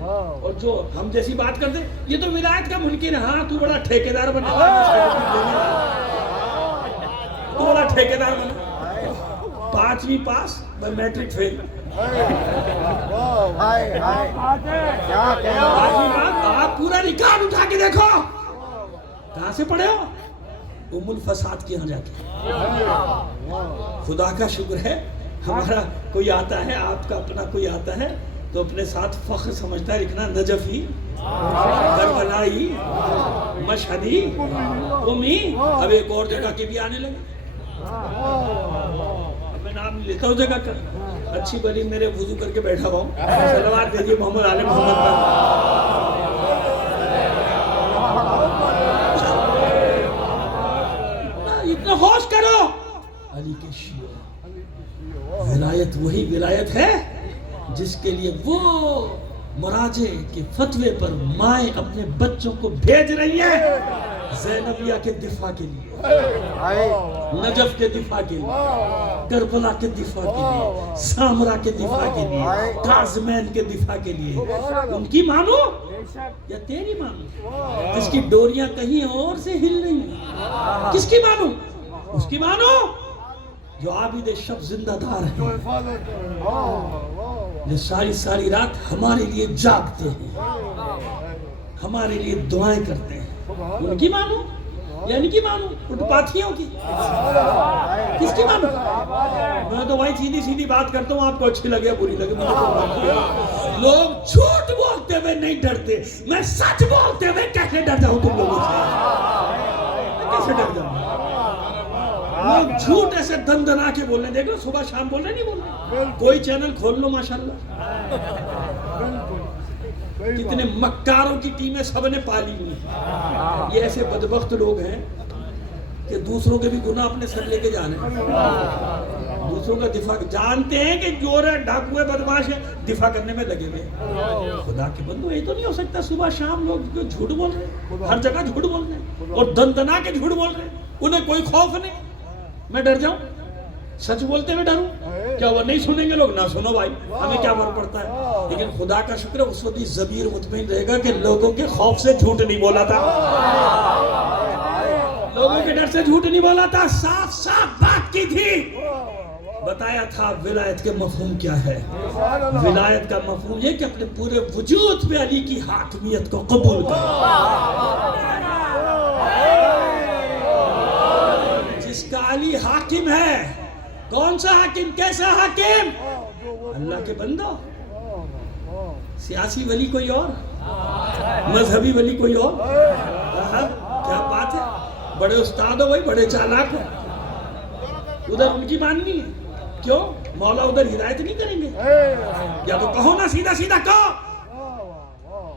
اور جو ہم جیسی بات کرتے یہ تو ولایت کا منکر ہے. ہاں تو بڑا ٹھیکیدار بنا، تو بڑا ٹھیکیدار بنا، 5ویں پاس میٹرک فیل. آپ پورا ریکارڈ اٹھا کے دیکھو کہاں سے پڑھے ہو؟ ام الفساد کے ہاں جا کے. خدا کا شکر ہے ہمارا کوئی آتا ہے، آپ کا اپنا کوئی آتا ہے تو اپنے ساتھ فخر سمجھتا ہے لکھنا نجفی، کربلائی، مشہدی، قمی. اب ایک اور جگہ کے بھی آنے لگے. اب میں نام لیتا ہوں جگہ کا. اچھی بلی میرے وضو کر کے بیٹھا ہوا ہوں. صلوات بھیجیے محمد آل محمد پر. اتنا ہوش کرو. علی کے شیعہ ولایت وہی ولایت ہے جس کے لیے وہ مراجع کے فتوے پر مائیں اپنے بچوں کو بھیج رہی ہیں زینبیہ کے دفاع کے لیے، نجف کے دفاع کے لیے، کربلا کے دفاع کے لیے، سامرا کے دفاع کے لیے، کاظمین کے دفاع کے لیے. ان کی مانو یا تیری مانو؟ جس کی ڈوریاں کہیں اور سے ہل رہی ہیں، کس کی مانو؟ اس کی مانو جو عابد شب زندہ دار ہیں، جو ساری رات ہمارے لیے جاگتے ہیں، ہمارے لیے دعائیں کرتے ہیں. ان کی مانو یا ان کی مانو؟ اٹھ پاتھیوں کی؟ کس کی مانو؟ میں تو وہی سیدھی بات کرتا ہوں، آپ کو اچھی لگے بری لگے. لوگ جھوٹ بولتے ہوئے نہیں ڈرتے، میں سچ بولتے ہوئے کیسے ڈر جاؤں تم لوگوں سے؟ کیسے ڈر جاؤں؟ لوگ جھوٹ ایسے دندنا کے بولنے، دیکھو صبح شام بول رہے نہیں بول رہے. کوئی چینل کھول لو ماشاءاللہ، کتنے مکاروں کی ٹیمیں سب نے پالی ہوئی. یہ ایسے بدبخت لوگ ہیں کہ دوسروں کے بھی گناہ اپنے سر لے کے جانے، دوسروں کا دفاع جانتے ہیں کہ چور ہے، ڈاکو ہے، بدماش ہے، دفاع کرنے میں لگے ہوئے. خدا کے بندو یہ تو نہیں ہو سکتا صبح شام لوگ جھوٹ بول رہے ہیں، ہر جگہ جھوٹ بول رہے ہیں اور دندنا کے جھوٹ بول رہے ہیں. انہیں کوئی خوف نہیں. میں ڈر جاؤں؟ سچ بولتے ہوئے ڈروں؟ کیا وہ نہیں سنیں گے لوگ؟ نہ سنو بھائی، ہمیں کیا فرق پڑتا ہے. لیکن خدا کا شکر ہے اس وقت ضمیر مطمئن رہے گا کہ لوگوں کے خوف سے جھوٹ نہیں بولا تھا، لوگوں کے ڈر سے جھوٹ نہیں بولا تھا، صاف بات کی تھی. بتایا تھا ولایت کے مفہوم کیا ہے. ولایت کا مفہوم یہ کہ اپنے پورے وجود پہ علی کی حاکمیت کو قبول کرو. جس کا علی حاکم ہے، کون سا حاکم؟ کیسا حاکم؟ اللہ کے بندو. سیاسی ولی کوئی اور، مذہبی ولی کوئی اور. کیا بات ہے، بڑے استاد ہو بھائی، بڑے چالاک ہو. ادھر ان کی ماننی ہے. کیوں؟ مولا ادھر ہدایت نہیں کریں گے؟ یا تو کہو نا، سیدھا کہو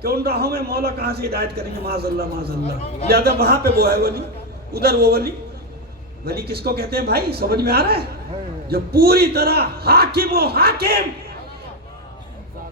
کہ ان راہوں میں مولا کہاں سے ہدایت کریں گے؟ معاذ اللہ معاذ اللہ. لہذا وہاں پہ وہ ہے ولی، ادھر وہ ولی. ولی کس کو کہتے ہیں بھائی؟ سمجھ میں آ رہا ہے؟ جو پوری طرح حاکم و حاکم.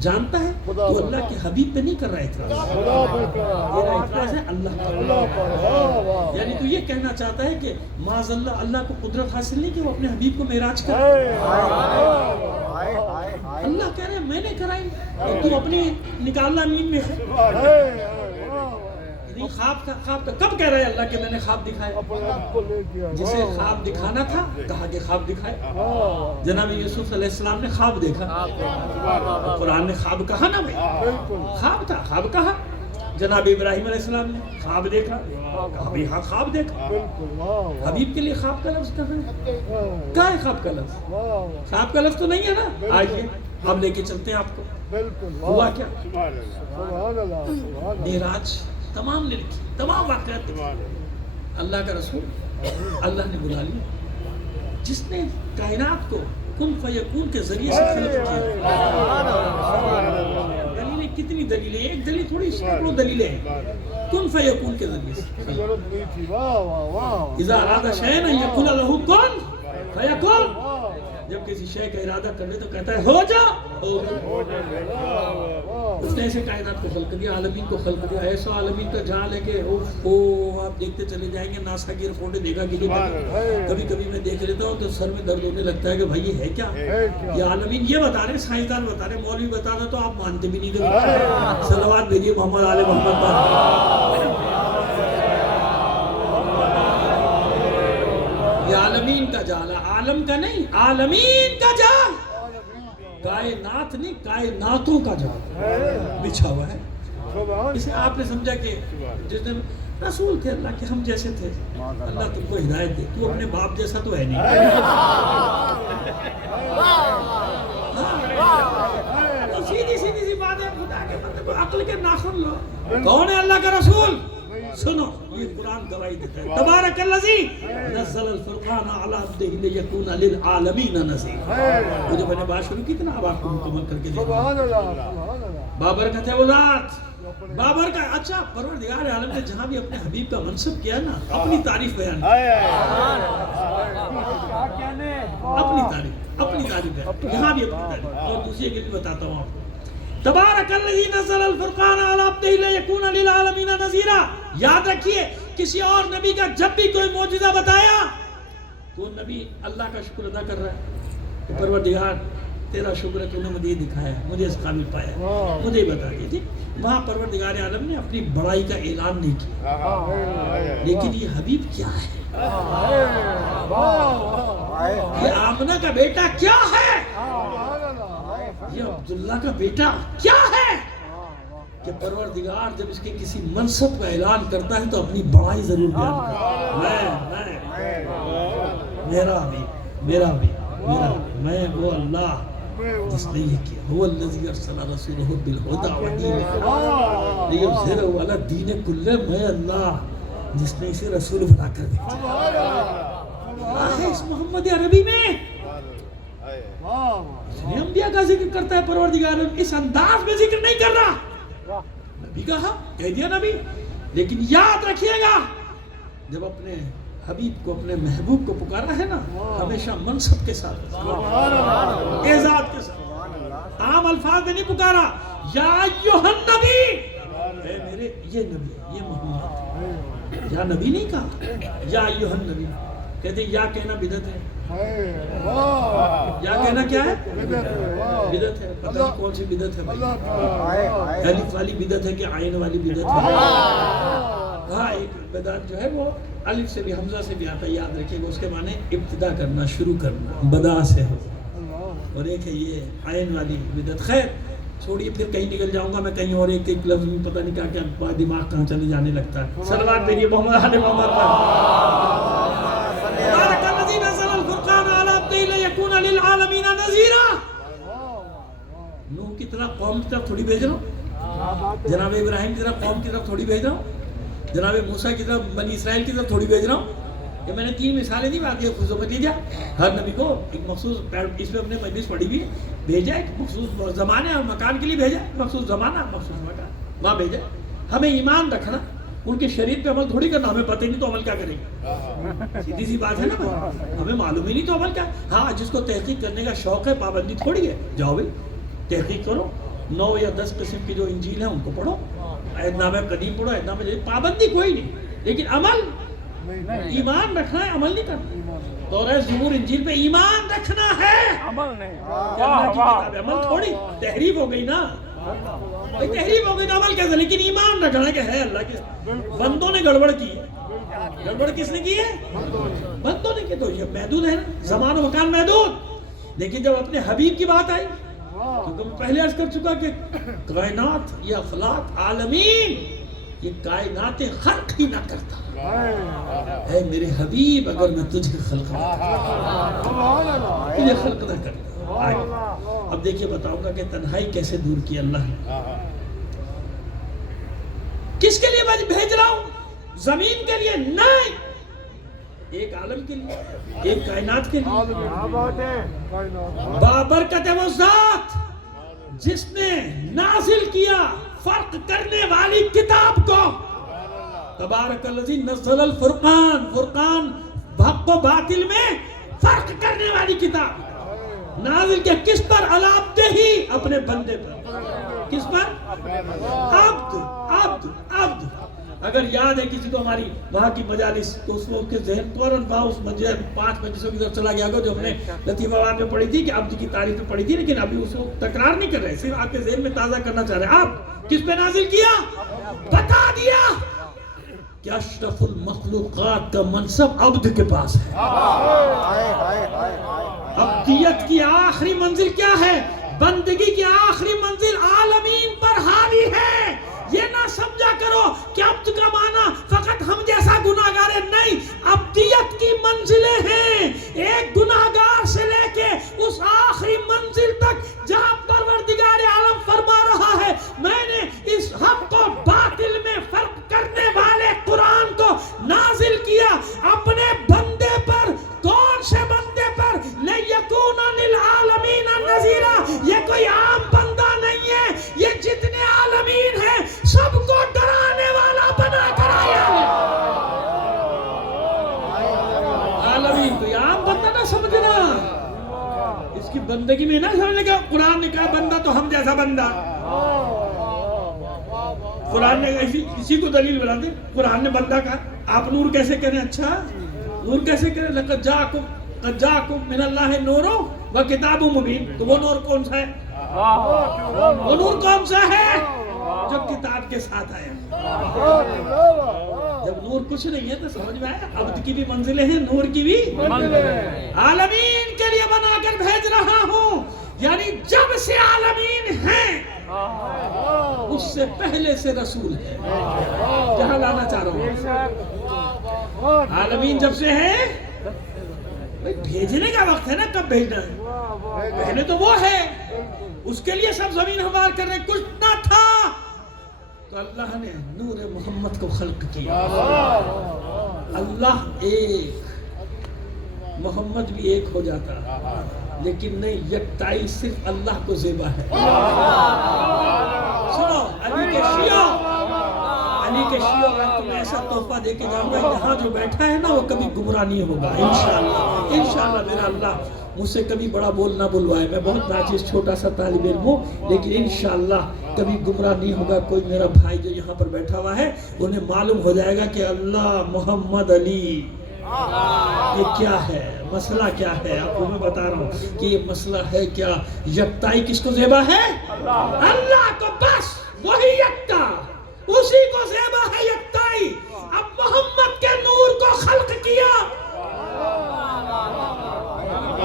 جانتا ہے تو اللہ کے حبیب پہ نہیں کر رہا اعتراض، تیرا اعتراض ہے اللہ پر. یعنی تو یہ کہنا چاہتا ہے کہ معاذ اللہ اللہ کو قدرت حاصل نہیں کہ وہ اپنے حبیب کو معراج کرے. اللہ کہہ رہے ہیں میں نے کرائی اور تو اپنی نکالنا نیند میں ہے. خواب کا کب کہہ رہے اللہ کہ میں نے خواب دکھایا؟ جسے خواب دکھانا تھا کہا کہ خواب دکھائے. جناب یوسف علیہ السلام نے خواب دیکھا، قرآن نے خواب کہا نا بھائی، خواب تھا خواب کہا. جناب ابراہیم علیہ السلام نے خواب دیکھا، کہا بھی ہاں خواب دیکھا. حبیب کے لیے خواب کا لفظ کہاں ہے؟ کہاں ہے خواب کا لفظ؟ خواب کا لفظ تو نہیں ہے نا. آئیے اب لے کے چلتے ہیں آپ کو. ہوا کیا؟ معراج تمام نے لکھی، تمام واقعات اللہ کا رسول اللہ نے بلا لیا جس نے کائنات کو کن فیکون کے ذریعے سے خلق کیا. دلیلیں کتنی دلیلیں، ایک دلیل تھوڑی سینکڑوں دلیلیں ہیں. کن فیکون کے ذریعے سے اذا اراد شیئا ان یقول له کن فیکون. جب کسی شے کا ارادہ کرنے تو کہتا ہے ہو جا، ہو جا. اس نے ایسے کائنات کو خلق دیا، عالمین کو خلق دیا. ایسا عالمین کا جہاں ہے کہ آپ دیکھتے چلے جائیں گے. ناسا کی رپورٹیں دیکھا کہ کبھی کبھی میں دیکھ لیتا ہوں تو سر میں درد ہونے لگتا ہے کہ بھائی یہ ہے کیا؟ یہ عالمین یہ بتا رہے ہیں، سائنسدان بتا رہے ہیں، مولوی بتا رہا تو آپ مانتے بھی نہیں. صلوات بھیجیے محمد آل محمد پر. یہ عالمین کا جال ہے، عالم کا نہیں، عالمین کا جال. کائنات نہیں، کائناتوں کا جال بچھا ہوا ہے. اسے آپ نے سمجھا کہ جس دن رسول تھے اللہ کے ہم جیسے تھے، اللہ تم کو ہدایت دے، تو اپنے باپ جیسا تو ہے نہیں. سیدھی سی بات ہے، خدا کے مطلب عقل کے ناخن لو. کون ہے اللہ کا رسول؟ سنو یہ قرآن گواہی دیتا ہے. تبارک الذی نزل الفرقان علی عبدہ لیکون للعالمین نذیرا. وہ جو میں نے بات شروع کی تھی نا، اب آپ کو مکمل کر کے دیکھیں. بابرکت ہے وہ ذات، بابر کا. اچھا پروردگار عالم نے جہاں بھی اپنے حبیب کا منصب کیا نا، اپنی تعریف بیان کی، اپنی تعریف ہے یہاں بھی اپنی تعریف. اور دوسری کے بھی بتاتا ہوں آپ کو. تبارک الذی نزل الفرقان علی عبدہ لیکون للعالمین نذیرا. یاد رکھیے کسی اور نبی کا جب بھی کوئی معجزہ بتایا تو نبی اللہ کا شکر ادا کر رہا ہے کہ پروردگار تیرا شکر ہے تو نے مجھے یہ دکھایا، مجھے اس قابل پایا، مجھے بتا دیا. وہاں پروردگار عالم نے اپنی بڑائی کا اعلان نہیں کیا. لیکن یہ حبیب کیا ہے؟ یہ آمنہ کا بیٹا کیا ہے؟ یہ عبداللہ کا بیٹا کیا ہے؟ کہ پروردگار جب اس کے کسی منصب کا اعلان کرتا ہے تو اپنی بڑائی ضرور بیان کرتا ہے. میں وہ اللہ جس نے یہ کیا. هو الذی ارسل رسولہ بالہدی ودین الحق لیظہرہ علی الدین کلہ. میں اللہ جس نے اسے رسول بنا کر بھیجا. اللہ ہے اس محمد عربی میں. انبیاء کا ذکر کرتا ہے پروردگار، اس انداز میں ذکر نہیں کر رہا. نبی کہا، کہہ دیا نبی. لیکن یاد رکھیے گا جب اپنے حبیب کو، اپنے محبوب کو پکارا ہے نا، ہمیشہ منصب کے ساتھ، اعزاز کے ساتھ، عام الفاظ میں نہیں پکارا. یا ایھا النبی، اے میرے یہ نبی، یہ محمد. یا نبی نہیں کہا، یا ایھا النبی. کہتے ہیں یا کہنا بدعت ہے. یا کہنا کیا ہے؟ بدعت ہے. پتہ نہیں کون سی بدعت ہے بھائی. الف والی بدعت ہے کہ عین والی بدعت ہے؟ ہاں ایک بدعت جو ہے وہ الف سے بھی حمزہ سے بھی آتا ہے، یاد رکھیے گا. اس کے معنی ابتدا کرنا، شروع کرنا، بدا سے ہو. اور ایک ہے یہ عین والی بدعت. خیر چھوڑیے، پھر کہیں نکل جاؤں گا میں کہیں اور. ایک لفظ میں پتہ نہیں کیا دماغ کہاں چلے جانے لگتا ہے. صلوات بھیجیے محمد علی محمد پر. تبارک الذی نزل الفرقان علی عبدہ لیکون للعالمین نذیرا. نوح کی طرح قوم کی طرف تھوڑی بھیج رہا ہوں، جناب ابراہیم کی طرف قوم کی طرف تھوڑی بھیج رہا ہوں، جناب موسیٰ کی طرف بنی اسرائیل کی طرف تھوڑی بھیج رہا ہوں. کہ میں نے 3 مثالیں دی، بات یہ خصوص میں دیا. ہر نبی کو ایک مخصوص اس میں اپنے مجلس پڑھی بھی بھیجا، ایک مخصوص زمانے اور مکان کے لیے بھیجا، مخصوص زمانہ مخصوص مکان وہاں بھیجا. ہمیں ایمان رکھنا، ان کے شریعت پہ عمل تھوڑی کرنا. ہمیں پتہ ہی نہیں تو عمل کیا کریں گے؟ سیدھی سی بات ہے نا بھائی، ہمیں معلوم ہی نہیں تو عمل کیا. ہاں جس کو تحقیق کرنے کا شوق ہے، پابندی تھوڑی ہے، جاؤ بھائی تحقیق کرو. 9 یا 10 قسم کی جو انجیل ہیں ان کو پڑھو، عہدنامہ قدیم پڑھو، عہدنامہ جدید، پابندی کوئی نہیں، لیکن عمل ایمان رکھنا ہے، عمل نہیں کرنا۔ تورات زبور انجیل پہ ایمان رکھنا ہے، عمل نہیں۔ اللہ کی کتاب ہے، عمل تھوڑی تحریف ہو گئی نا، تحریف ہو گئی تو عمل کیسے، لیکن ایمان رکھنا کہ ہے اللہ کے بندوں نے گڑبڑ کی ہے۔ گڑبڑ کس نے کی ہے؟ بندوں نے کی، تو یہ محدود ہے نا، زمان و مکان محدود۔ لیکن جب اپنے حبیب کی بات آئی، کیونکہ میں پہلے عرض کر چکا کہ کائنات یا افلاک عالمین یہ کائنات خلق ہی نہ کرتا، اے میرے حبیب اگر میں تجھے خلق نہ کرتا، تجھے خلق نہ کرتا۔ اب دیکھیے بتاؤں گا کہ تنہائی کیسے دور کی اللہ نے۔ کس کے لیے میں بھیج رہا ہوں؟ زمین کے لیے نہیں، ایک عالم کے لیے، ایک کائنات کے لیے۔ بابرکت وہ ذات جس نے نازل کیا فرق کرنے والی کتاب کو، تبارک الذی نزل الفرقان، فرقان حق و باطل میں فرق کرنے والی کتاب نازل کیا، کس پر؟ علی اپنے بندے پر۔ کس پر؟ عبد۔ اگر یاد ہے کسی کو ہماری وہاں کی مجالس تو اس وقت کے ذہن فوراً وہاں اس 5 مجلسوں کی طرف چلا گیا ہوگا جو ہم نے لطیفہ آباد میں پڑھی تھی کہ عبد کی تعریف میں پڑھی تھی، لیکن ابھی اس کو تکرار نہیں کر رہے، صرف آپ کے ذہن میں تازہ کرنا چاہ رہے ہیں۔ آپ کس پہ نازل کیا؟ بتا دیا کہ اشرف المخلوقات کا منصب عبد کے پاس ہے۔ عبدیت کی آخری منزل کیا ہے؟ بندگی کی آخری منزل عالمین پر حاوی ہے۔ یہ نہ سمجھا کرو کہ عبد کا معنی فقط ہم جیسا گناہگار ہے، نہیں، عبدیت کی منزلیں ہیں، ایک گناہگار سے لے کے اس آخری منزل تک جہاں پروردگار عالم فرما رہا ہے میں نے اس حق و باطل میں فرق کرنے والے قرآن کو نازل کیا اپنے بندے پر۔ کون سے بندے پر؟ لِیَکُونَ لِلْعَالَمِینَ نَذِیرًا، یہ کوئی عام بندہ نہیں ہے، یہ جتنے عالمین ہیں سب کو ڈرانے والا بنا کر آیا۔ عالمین کوئی عام بندہ نہ سمجھنا، اس کی بندگی میں نہ سمجھنے کا۔ قرآن نے کہا بندہ تو ہم جیسا بندہ، قرآن نے اسی کو دلیل بنا دے، قرآن نے بندہ کہا، آپ نور کیسے کریں؟ اچھا نور کیسے کریں؟ لَقَدْ جَاءَكُم مِّنَ اللَّهِ نُورٌ وَكِتَابٌ مُّبِينٌ۔ تو وہ نور کون سا ہے؟ وہ نور کون سا ہے؟ جو کتاب کے ساتھ آیا۔ جب نور کچھ نہیں ہے تو سمجھ میں آیا، عبد کی بھی منزلیں ہیں، نور کی بھی منزلیں ہیں۔ عالمین کے لیے بنا کر بھیج رہا ہوں، یعنی جب سے عالمین ہیں اس سے پہلے سے رسول ہے۔ جہاں لانا چاہ رہا ہوں، عالمین جب سے ہے، بھیجنے کا وقت ہے نا، کب بھیجنا ہے؟ پہلے تو وہ ہے، اس کے لیے سب زمین ہموار کر رہے، کچھ نہ تھا تو اللہ نے نور محمد کو خلق کیا۔ اللہ ایک، محمد بھی ایک ہو جاتا، لیکن نہیں، یکتائی صرف اللہ کو زیبا ہے۔ سنو، علی کے شیعہ کا تمہیں ایسا تحفہ دے کے جاؤں گا، یہاں جو بیٹھا ہے نا وہ کبھی گمراہ نہیں ہوگا انشاءاللہ۔ انشاءاللہ میرا اللہ مجھ سے کبھی بڑا بول نہ بلوائے، میں بہت ناچیز چھوٹا سا طالب علم ہوں، لیکن انشاءاللہ کبھی گمراہ نہیں ہوگا کوئی میرا بھائی جو یہاں پر بیٹھا ہوا ہے، انہیں معلوم ہو جائے گا کہ اللہ محمد علی یہ کیا ہے، مسئلہ کیا ہے۔ آپ کو میں بتا رہا ہوں کہ یہ مسئلہ ہے کیا، یکتائی کس کو زیبا ہے؟ اللہ کو، بس وہی یکتا، اسی کو زیبا ہے یکتائی۔ اب محمد کے نور کو خلق کیا،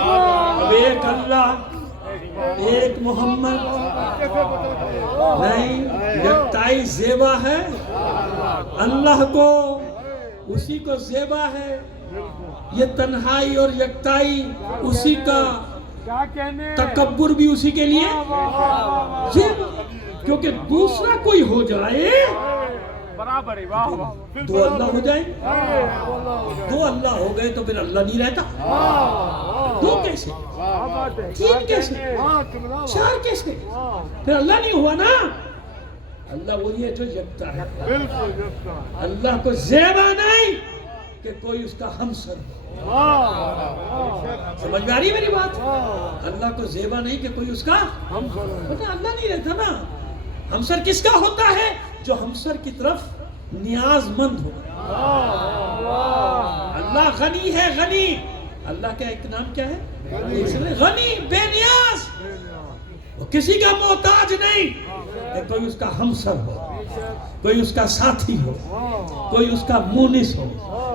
اب ایک اللہ ایک محمد نہیں، یکتائی زیبا ہے اللہ کو، اسی کو زیبا ہے۔ یہ تنہائی اور یکتائی اسی کا، تکبر بھی اسی کے لیے، کیونکہ دوسرا کوئی ہو جائے دو اللہ ہو جائے، دو اللہ ہو گئے تو پھر اللہ نہیں رہتا۔ دو کیسے، تین کیسے، چار کیسے، پھر اللہ نہیں ہوا نا۔ اللہ وہی ہے جو یکتا ہے، اللہ کو زیبا نہیں کہ کوئی اس کا ہمسر ہو۔ سمجھ میں آ رہی ہے میری بات؟ اللہ کو زیبا نہیں کہ کوئی اس کا ہمسر، اللہ نہیں رہتا نا۔ ہمسر کس کا ہوتا ہے؟ جو ہمسر کی طرف نیاز مند ہو۔ اللہ غنی ہے، غنی، اللہ کا ایک نام کیا ہے؟ غنی، بے نیاز، وہ کسی کا محتاج نہیں، کہ کوئی اس کا ہمسر ہو، کوئی اس کا ساتھی ہو، کوئی اس کا مونس ہو،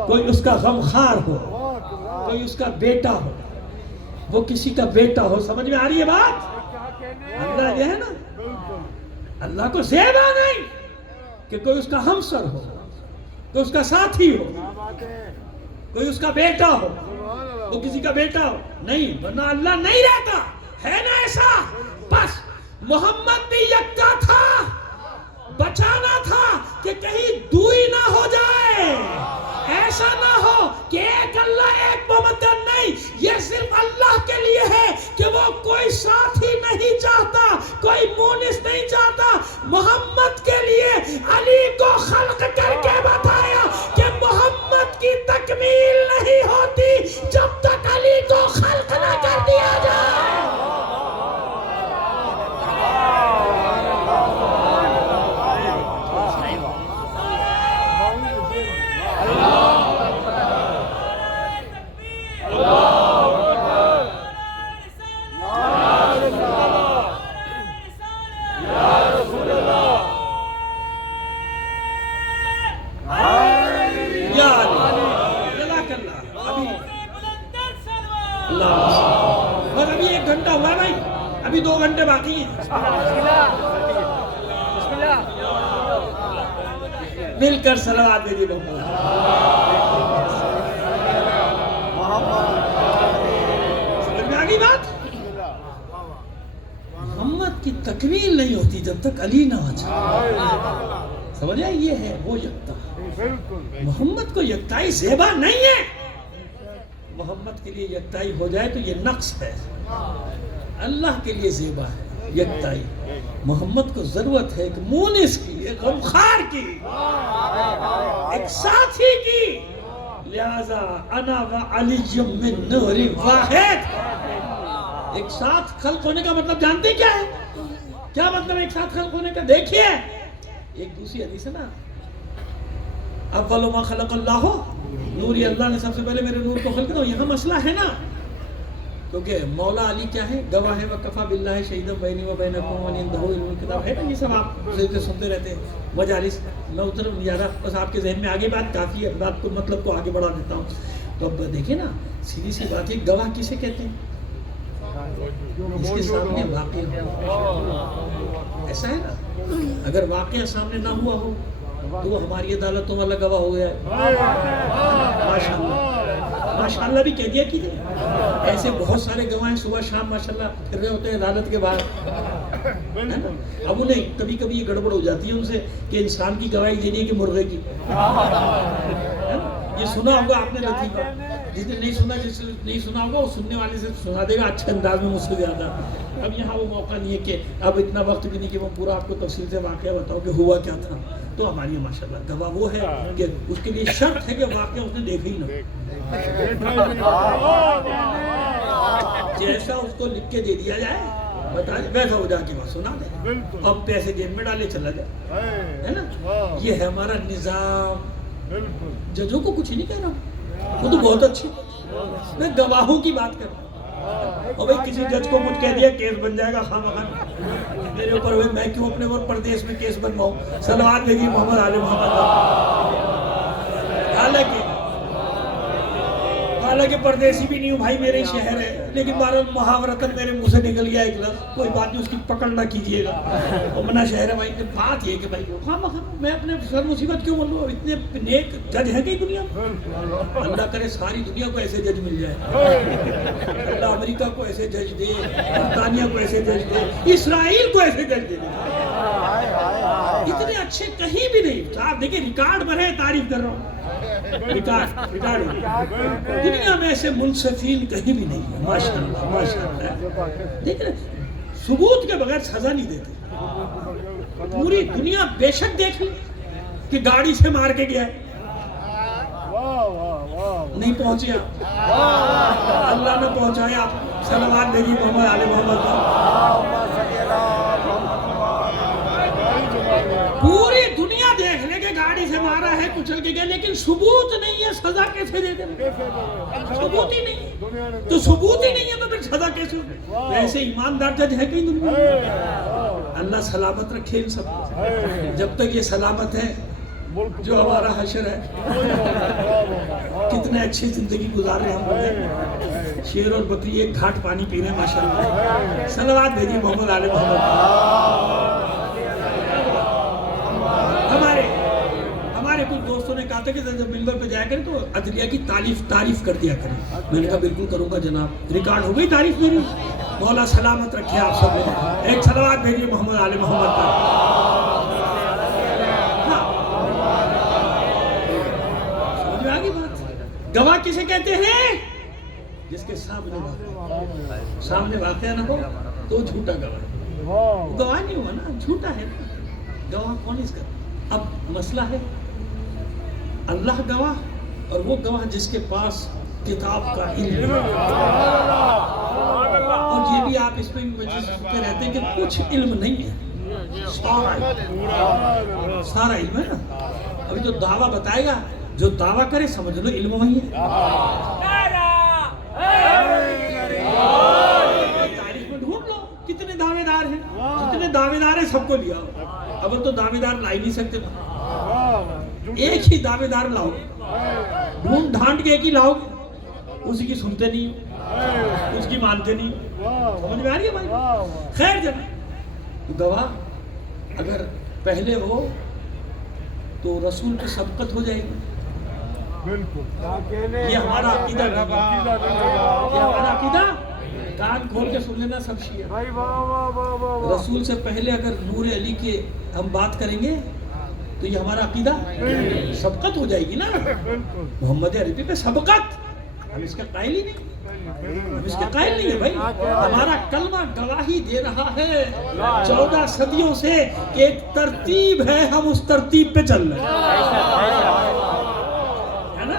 کوئی اس کا غمخوار ہو، کوئی اس کا بیٹا ہو، وہ کسی کا بیٹا ہو۔ سمجھ میں آ رہی ہے بات؟ اللہ یہ ہے نا، اللہ کو زیبا نہیں کہ کوئی اس کا ہمسر ہو، کوئی اس کا ساتھی ہو، کوئی اس کا بیٹا ہو، وہ کسی کا بیٹا ہو، نہیں، ورنہ اللہ نہیں رہتا ہے نا ایسا۔ بس محمد بھی یکتا تھا، بچانا تھا کہ کہیں دوئی نہ ہو جائے، ایسا نہ ہو کہ ایک اللہ ایک محمد نہیں، یہ صرف اللہ کے لیے ہے کہ وہ کوئی ساتھی نہیں چاہتا، کوئی مونس نہیں چاہتا۔ محمد کے لیے علی کو خلق کر کے بتایا کہ محمد کی تکمیل نہیں ہوتی جب تک علی کو خلق نہ کر دیا جائے۔ ابھی 2 گھنٹے باقی ہیں، مل کر صلوات دے دیجیے سمجھ میں آگئی بات؟ محمد کی تکمیل نہیں ہوتی جب تک علی نہ آ جائے۔ سمجھ آئے؟ یہ ہے وہ یکتا۔ محمد کو یکتائی زیبا نہیں ہے، محمد کے لیے یکتائی ہو جائے تو یہ نقص ہے، اللہ کے لیے زیبا ہے یکتائی۔ محمد کو ضرورت ہے ایک مونس کی، ایک غمخوار کی، ایک ساتھی کی، لہذا انا و علی من نور واحد۔ ایک ساتھ خلق ہونے کا مطلب جانتے کیا ہے؟ کیا مطلب ایک ساتھ خلق ہونے کا؟ دیکھیے ایک دوسری حدیث ہے نا، اول ما خلق اللہ نوری، اللہ نے سب سے پہلے میرے نور کو خلق کیا۔ یہاں مسئلہ ہے نا، کیونکہ مولا علی کیا ہے؟ گواہ ہے، وکفا باللہ شہیدا بینی و بینکم وعنده علم الکتاب، ہے نا؟ یہ سب آپ سنتے رہتے ہیں مجالس، میں اتر زیادہ بس آپ کے ذہن میں آگے بات کافی ہے، بات کو مطلب کو آگے بڑھا دیتا ہوں۔ تو اب دیکھیں نا، سیدھی سی بات ہے، گواہ کسے کہتے ہیں؟ اس کے سامنے واقع ہو، ایسا ہے نا، اگر واقعہ سامنے نہ ہوا ہو تو وہ ہماری عدالتوں والا گواہ ہو گیا ہے۔ ماشاءاللہ بھی کہہ دیا کیجئے، ایسے بہت سارے گواہ ہیں صبح شام ماشاءاللہ پھر رہے ہوتے ہیں عدالت کے باہر۔ اب انہیں کبھی کبھی یہ گڑبڑ ہو جاتی ہے ان سے کہ انسان کی گواہی دینی ہے کہ مرغے کی۔ یہ سنا ہوگا آپ نے لطیفہ، جس نے نہیں سنا، جس نے نہیں سنا ہوگا وہ سننے والے سے سنا دے گا اچھے انداز میں مجھ سے زیادہ۔ اب یہاں وہ موقع نہیں ہے کہ اب اتنا وقت بھی نہیں کہ وہ پورا آپ کو تفصیل سے واقعہ بتاؤ کہ ہوا کیا تھا۔ تو ہماری ماشاءاللہ گواہ وہ ہے کہ اس کے لیے شرط ہے کہ واقعہ اس نے دیکھا ہی نہ، جیسا اس کو لکھ کے دے دیا جائے بتا دے، ویسا ہو جا کے بس سنا دے، اب پیسے جیب میں ڈالے چلا جائے، ہے نا؟ یہ ہے ہمارا نظام۔ ججوں کو کچھ نہیں کہہ رہا، وہ تو بہت اچھی، میں گواہوں کی بات کر رہا ہوں۔ اور بھائی کسی جج کو کچھ کہہ دیا کیس بن جائے گا خواہ میرے اوپر، ہوئے میں کیوں اپنے اوپر پردیش میں کیس بنواؤں؟ صلوات بھیجیے محمد آل محمد۔ حالانکہ پردیسی بھی نہیں ہوں بھائی، میرے شہر ہے، لیکن بہرحال محاورتاً میرے منہ سے نکل گیا ایک لفظ، کوئی بات نہیں، اس کی پکڑ نہ کیجیے گا، اپنا شہر ہے بھائی۔ بات یہ کہ بھائی میں اپنے سر مصیبت کیوں بولوں؟ اتنے نیک جج ہیں کہ دنیا میں، اللہ کرے ساری دنیا کو ایسے جج مل جائے، اللہ امریکہ کو ایسے جج دے، برطانیہ کو ایسے جج دے، اسرائیل کو ایسے جج دے، اتنے اچھے کہیں بھی نہیں۔ آپ دیکھیں ریکارڈ پر ہے، تعریف کر رہا ہوں، ریکارڈ دنیا میں ایسے منصفین کہیں بھی نہیں ہے، ماشاءاللہ ماشاءاللہ۔ دیکھ رہے ثبوت کے بغیر سزا نہیں دیتے، پوری دنیا بے شک دیکھ لی کہ گاڑی سے مار کے گیا ہے، نہیں پہنچے آپ، اللہ نے پہنچایا آپ، صلوات بھیجیے محمد علی محمد پر۔ پوری دنیا دیکھ لے کہ گاڑی سے مارا ہے، کچل کے گئے، لیکن ثبوت نہیں ہے، سزا کیسے دے دیں؟ ثبوت ہی نہیں، تو ثبوت ہی نہیں ہے تو پھر سزا کیسے ہو؟ ایسے ایماندار جج ہے کہیں دنیا میں؟ اللہ سلامت رکھے ان سب کو، جب تک یہ سلامت ہے جو ہمارا حشر ہے۔ کتنے اچھی زندگی گزار رہے ہم لوگ، شیر اور بکری ایک گھاٹ پانی پی رہے ہیں ماشاءاللہ۔ صلوات بھیجیے محمد علی محمد۔ ہمارے کچھ دوستوں نے کہا تھا کہ جب منبر پہ جایا کریں تو عدلیہ کی تعریف کر دیا کریں، میں نے کہا بالکل کروں گا جناب، ریکارڈ ہو گئی تعریف میری۔ مولا سلامت رکھے آپ سب لوگ، ایک صلوات بھیجیے محمد علی محمد پر۔ سمجھ میں آگئی بات؟ گواہ کسے کہتے ہیں؟ جس کے سامنے واقعہ نہ ہو تو جھوٹا گواہ، گواہ نہیں ہوا نا، جھوٹا ہے نا، گواہ کون اس کا؟ اب مسئلہ ہے اللہ گواہ اور وہ گواہ جس کے پاس کتاب کا علم ہے، اور یہ بھی آپ اس پہ سنتے رہتے ہیں کہ کچھ علم نہیں ہے، سارا علم ہے نا۔ ابھی جو دعویٰ بتائے گا، جو دعویٰ کرے سمجھ لو علم وہی ہے۔ تاریخ میں ڈھونڈ لو کتنے دعوے دار ہیں، جتنے دعوے دار ہیں سب کو لیا، اب تو دعوے دار لا ہی نہیں سکتے، ایک ہی دعوے دار لاؤ، ڈھونڈ ڈھانٹ کے ایک ہی لاؤ، اسی کی سنتے نہیں ہو، اس کی مانتے نہیں ہو، سمجھ میں آ رہی ہے بھائی؟ خیر جب گواہ اگر پہلے ہو تو رسول کی سبقت ہو جائے گی، یہ ہمارا عقیدہ ہے، یہ ہمارا عقیدہ، کان کھول کے سن لینا سب شیعہ، رسول سے پہلے اگر نور علی کی ہم بات کریں گے تو یہ ہمارا عقیدہ سبقت ہو جائے گی نا، محمد عربی پہ سبقت، ہم اس کے قائل ہی نہیں، ہم اس کے قائل نہیں ہے بھائی، ہمارا کلمہ گواہی دے رہا ہے 14 صدیوں سے کہ ایک ترتیب ہے، ہم اس ترتیب پہ چل رہے ہیں نا،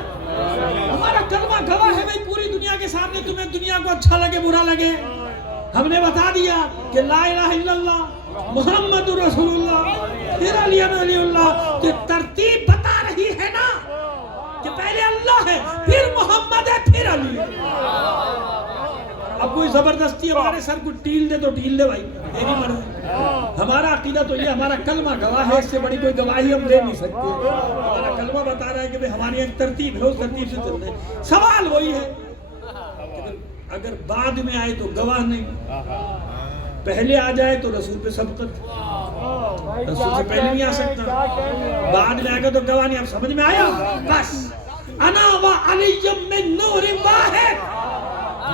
ہمارا کلمہ گواہ ہے بھائی پوری دنیا کے سامنے، تمہیں دنیا کو اچھا لگے برا لگے، ہم نے بتا دیا کہ لا الہ الا اللہ محمد رسول اللہ پھر علی اللہ، تو ترتیب بتا رہی ہے نا کہ پہلے اللہ ہے پھر محمد ہے پھر علی۔ اب کوئی زبردستی ہمارے سر کو ٹیل دے تو ٹیل دے بھائی، میری مرضی، ہمارا عقیدہ تو یہ، ہمارا کلمہ گواہ ہے، اس سے بڑی کوئی گواہی ہم دے نہیں سکتے، ہمارا کلمہ بتا رہا ہے کہ ہماری ایک ترتیب ہے، اس ترتیب سے چل رہے ہیں۔ سوال وہی ہے اگر بعد میں آئے تو گواہ نہیں، پہلے آ جائے تو رسول پہ سبقت، رسول سے پہلے نہیں آ سکتا، بعد میں آئے گا تو گواہ نہیں۔ اب سمجھ میں آیا؟ بس انا و علی من نور واحد،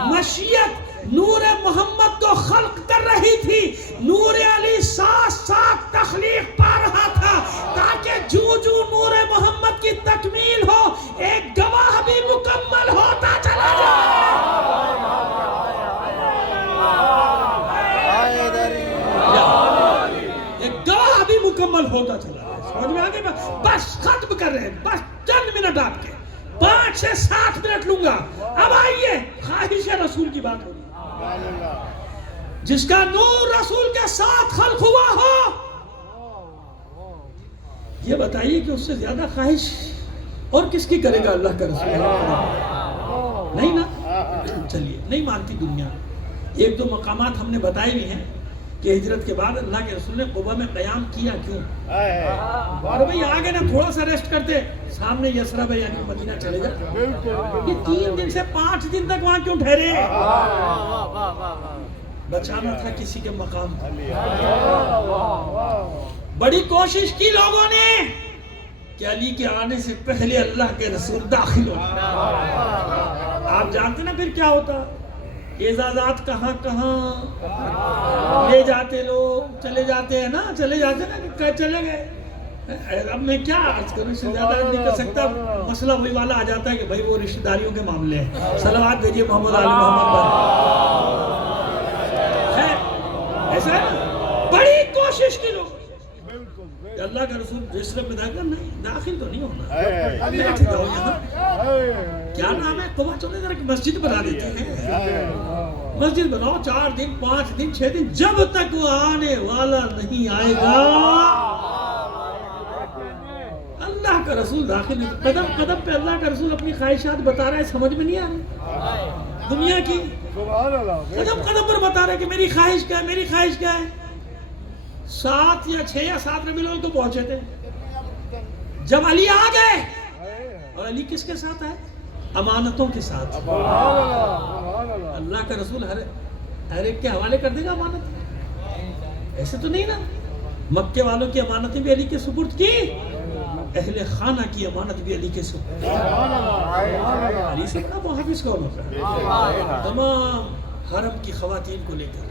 مشیت نور محمد کو خلق کر رہی تھی، نور علی ساتھ ساتھ تخلیق پا رہا تھا، تاکہ جو نور محمد کی تکمیل ہو ایک گواہ بھی مکمل ہوتا چلا جائے۔ مکمل ہوتا چلا رہا ہے، سمجھ میں آگے؟ بس ختم کر رہے ہیں، بس چند منٹ آپ کے، 5 سے 7 منٹ لوں گا، اب آئیے خواہش رسول کی بات ہوگی، جس کا نور رسول کے ساتھ خلق ہوا ہو، یہ بتائیے کہ اس سے زیادہ خواہش اور کس کی کرے گا اللہ کا رسول؟ نہیں نا، چلیے نہیں مانتی دنیا۔ 1-2 مقامات ہم نے بتائے بھی ہیں کہ ہجرت کے بعد اللہ کے رسول نے قبا میں قیام کیا کیوں، اور بھئی آگے نا تھوڑا سا ریسٹ کرتے، سامنے یسرب یعنی مدینہ چلے جاتے، یہ 3 دن سے 5 دن تک وہاں کیوں ٹھہرے؟ بچانا تھا کسی کے مقام کو۔ بڑی کوشش کی لوگوں نے کہ علی کے آنے سے پہلے اللہ کے رسول داخل ہو۔ آپ جانتے نا پھر کیا ہوتا، اعزازات کہاں کہاں لے جاتے لوگ، چلے جاتے ہیں نا، چلے جاتے نا کہ چلے گئے۔ اب میں کیا عرض کروں، اس سے زیادہ نہیں کر سکتا، مسئلہ وہی والا آ جاتا ہے کہ بھائی وہ رشتہ داریوں کے معاملے ہیں۔ صلوات بھیجیے محمد علی محمد پر۔ ایسا ہے نا، بڑی کوشش کی لوگ، کہ اللہ کا رسول رجسٹر میں داخل تو نہیں ہونا، بیٹھ جاؤ یہاں، کیا نام ہے، قبا چلے ذرا مسجد بنا دیتے ہیں، مسجد بناؤ 4 دن 5 دن 6 دن، جب تک وہ آنے والا نہیں آئے گا اللہ کا رسول داخل نہیں۔ قدم قدم پہ اللہ کا رسول اپنی خواہشات بتا رہا ہے، سمجھ میں نہیں آ رہا دنیا کی، قدم قدم پر بتا رہا ہے کہ میری خواہش کیا ہے، میری خواہش کیا ہے۔ 7 یا 6 یا 7 ربیع الاول کو پہنچے تھے، جب علی آ گئے، اور علی کس کے ساتھ آئے؟ امانتوں کے ساتھ۔ اللہ کا رسول ہر ایک کے حوالے کر دے گا امانت، ایسے تو نہیں نا۔ مکے والوں کی امانتیں بھی علی کے سپرد کی، اہل خانہ کی امانت بھی علی کے سپرد۔ علی سے بڑا محافظ کون ہوتا ہے؟ تمام حرم کی خواتین کو لے کر،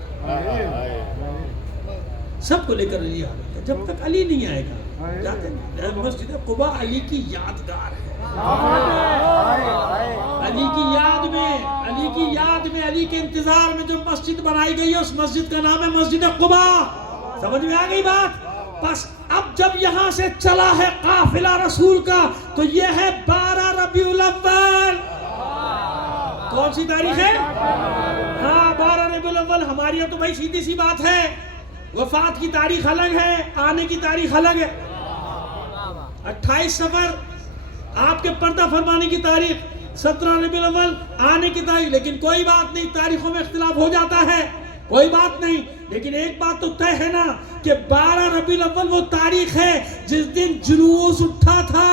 سب کو لے کر علی آ گئے، جب تک علی نہیں آئے گا جاتے نہیں۔ مسجد قباء علی کی یادگار ہے، علی کی یاد میں، علی کی یاد میں، علی کے انتظار میں جو مسجد بنائی گئی ہے، اس مسجد کا نام ہے مسجد قباء۔ سمجھ میں آ گئی بات؟ بس اب جب یہاں سے چلا ہے قافلہ رسول کا، تو یہ ہے 12 ربیع الاول۔ کون سی تاریخ ہے؟ ہاں 12 ربیع الاول۔ ہماری یہاں تو بھائی سیدھی سی بات ہے، وفات کی تاریخ الگ ہے، آنے کی تاریخ الگ ہے۔ 28 صفر آپ کے پردہ فرمانے کی تاریخ، 17 ربیع الاول آنے کی تاریخ، لیکن کوئی بات نہیں، تاریخوں میں اختلاف ہو جاتا ہے، کوئی بات نہیں، لیکن ایک بات تو طے ہے نا کہ 12 ربیع الاول وہ تاریخ ہے جس دن جلوس اٹھا تھا۔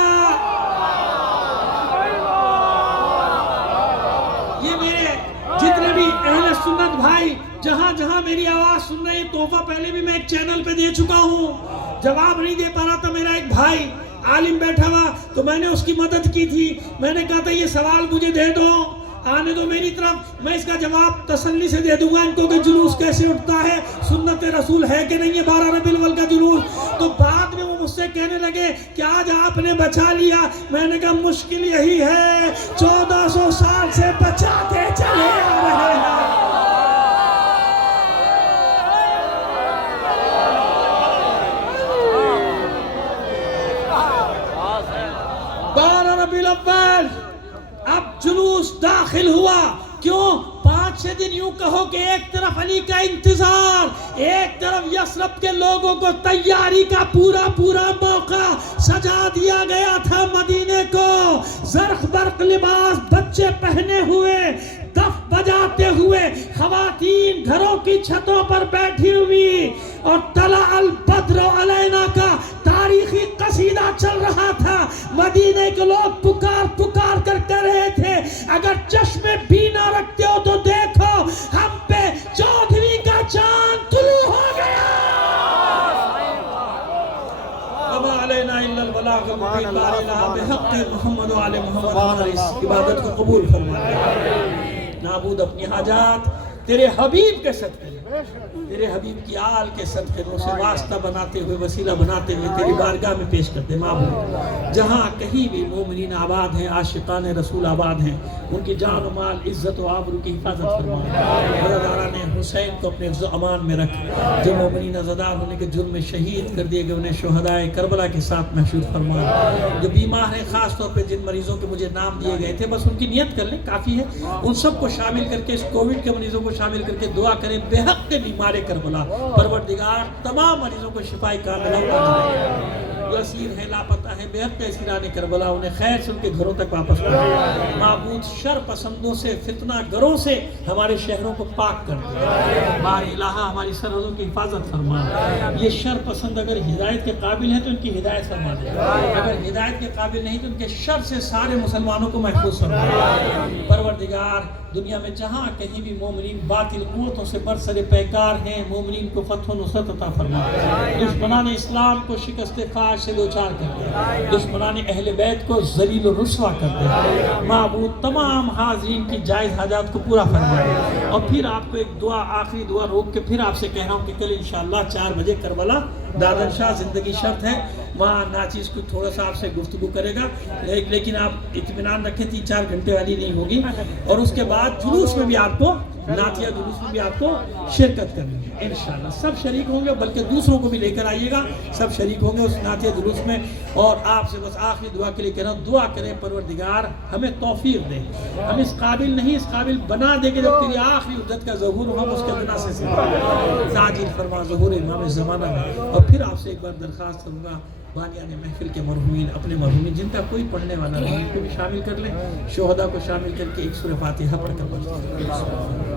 یہ میرے جتنے بھی اہل سنت بھائی جہاں جہاں میری آواز سن رہے ہیں، تحفہ پہلے بھی میں ایک چینل پہ دے چکا ہوں، جواب نہیں دے پا رہا تھا میرا ایک بھائی عالم بیٹھا ہوا، تو میں نے اس کی مدد کی تھی، میں نے کہا تھا یہ سوال مجھے دے دو، آنے دو میری طرف، میں اس کا جواب تسلی سے دے دوں گا ان کو کہ جلوس کیسے اٹھتا ہے، سنت رسول ہے کہ نہیں ہے 12 ربیع الاول کا جلوس۔ تو بعد میں وہ مجھ سے کہنے لگے کہ آج آپ نے بچا لیا، میں نے کہا مشکل یہی ہے، 1400 سال سے بچاتے چلے آ رہے ہیں۔ 12 ربیع الاول اب جلوس داخل ہوا، کیوں؟ 5-6 دن یوں کہو کہ ایک طرف علی کا انتظار، ایک طرف یثرب کے لوگوں کو تیاری کا پورا موقع سجا دیا گیا تھا مدینے کو، زرق برق لباس بچے پہنے ہوئے، دف بجاتے ہوئے، خواتین گھروں کی چھتوں پر بیٹھی ہوئی، اور طلع البدر علینا کا تاریخی قصیدہ چل رہا تھا، مدینے کے لوگ پکار کر کر رہے تھے اگر چشم بینا رکھتے ہو تو دیکھو ہم پہ 14ویں کا چاند طلوع ہو گیا۔ وما علینا الا البلاغ المبین، لا الہ بحق محمد و آل محمد، ہماری اس عبادت کو قبول فرمائے۔ نابود اپنی حاجات تیرے حبیب کے صدقے، تیرے حبیب کی آل کے صدقے میں اسے واسطہ بناتے ہوئے، وسیلہ بناتے ہوئے تیری بارگاہ میں پیش کرتے۔ معبود جہاں کہیں بھی مومنین آباد ہیں، عاشقان رسول آباد ہیں، ان کی جان و مال، عزت و آبرو کی حفاظت فرما۔ برادران حسین کو اپنے حفظ و امان میں رکھ، جو مومنین عزادار ہونے کے جرم میں شہید کر دیے گئے انہیں شہدائے کربلا کے ساتھ محشور فرما۔ جو بیمار ہیں، خاص طور پہ جن مریضوں کے مجھے نام دیے گئے تھے، بس ان کی نیت کر لیں کافی ہے، ان سب کو شامل کر کے، اس کووڈ کے مریضوں کو شامل کر کے دعا کریں بے حق کے بیمار کربلا۔ پروردگار تمام مریضوں کو شفائے کاملہ عطا فرما۔ جو اسیر ہیں، لاپتہ ہیں، بے حق کے اسیران کربلا، انہیں خیر سے ان کے گھروں تک واپس کرنا۔ معبود شر پسندوں سے، فتنہ گروں سے ہمارے شہروں کو پاک کر دے۔ بار الہ ہماری سرحدوں کی حفاظت فرما۔ یہ شر پسند اگر ہدایت کے قابل ہیں تو ان کی ہدایت فرما دے، اگر ہدایت کے قابل نہیں تو ان کے شر سے سارے مسلمانوں کو محفوظ فرما۔ پروردگار دنیا میں جہاں کہیں بھی مومنین باطل قوتوں سے برسر پیکار ہیں، مومنین کو فتح و نصرت عطا فرما۔ دشمنان اسلام کو شکست فاش سے دوچار کر دے، دشمنان اہل بیت کو ذلیل و رسوا کر دے۔ معبود تمام حاضرین کی جائز حاجات کو پورا فرما۔ اور پھر آپ کو ایک دعا، آخری دعا روک کے پھر آپ سے کہہ رہا ہوں کہ کل انشاءاللہ 4 بجے کربلا دادن شاہ زندگی شرط ہے، وہاں ناچیز کو تھوڑا سا آپ سے گفتگو کرے گا، لیکن آپ اطمینان رکھیں 3-4 گھنٹے والی نہیں ہوگی، اور اس کے بعد جلوس میں بھی آپ کو نعتیہ جلوس میں بھی آپ کو شرکت کرنی ہے انشاءاللہ. سب شریک ہوں گے، بلکہ دوسروں کو بھی لے کر آئیے گا، سب شریک ہوں گے اس نعتیہ جلوس میں. اور آپ سے بس آخری دعا کے لیے کہہ رہا ہوں، دعا کریں پروردگار ہمیں توفیق دے. ہم اس قابل نہیں، اس قابل بنا دے کہ جب تیری آخری عدت کا ظہور ہو ہم اس کے بنا سے تعجیل فرما ظہور امام زمانہ میں. اور پھر آپ سے ایک بار درخواست کروں گا، بانیان محفل کے مرحومین، اپنے مرحومین جن کا کوئی پڑھنے والا نہیں، ان کو بھی شامل کر لیں. شہداء کو شامل کر کے ایک سورہ فاتحہ پڑھ کر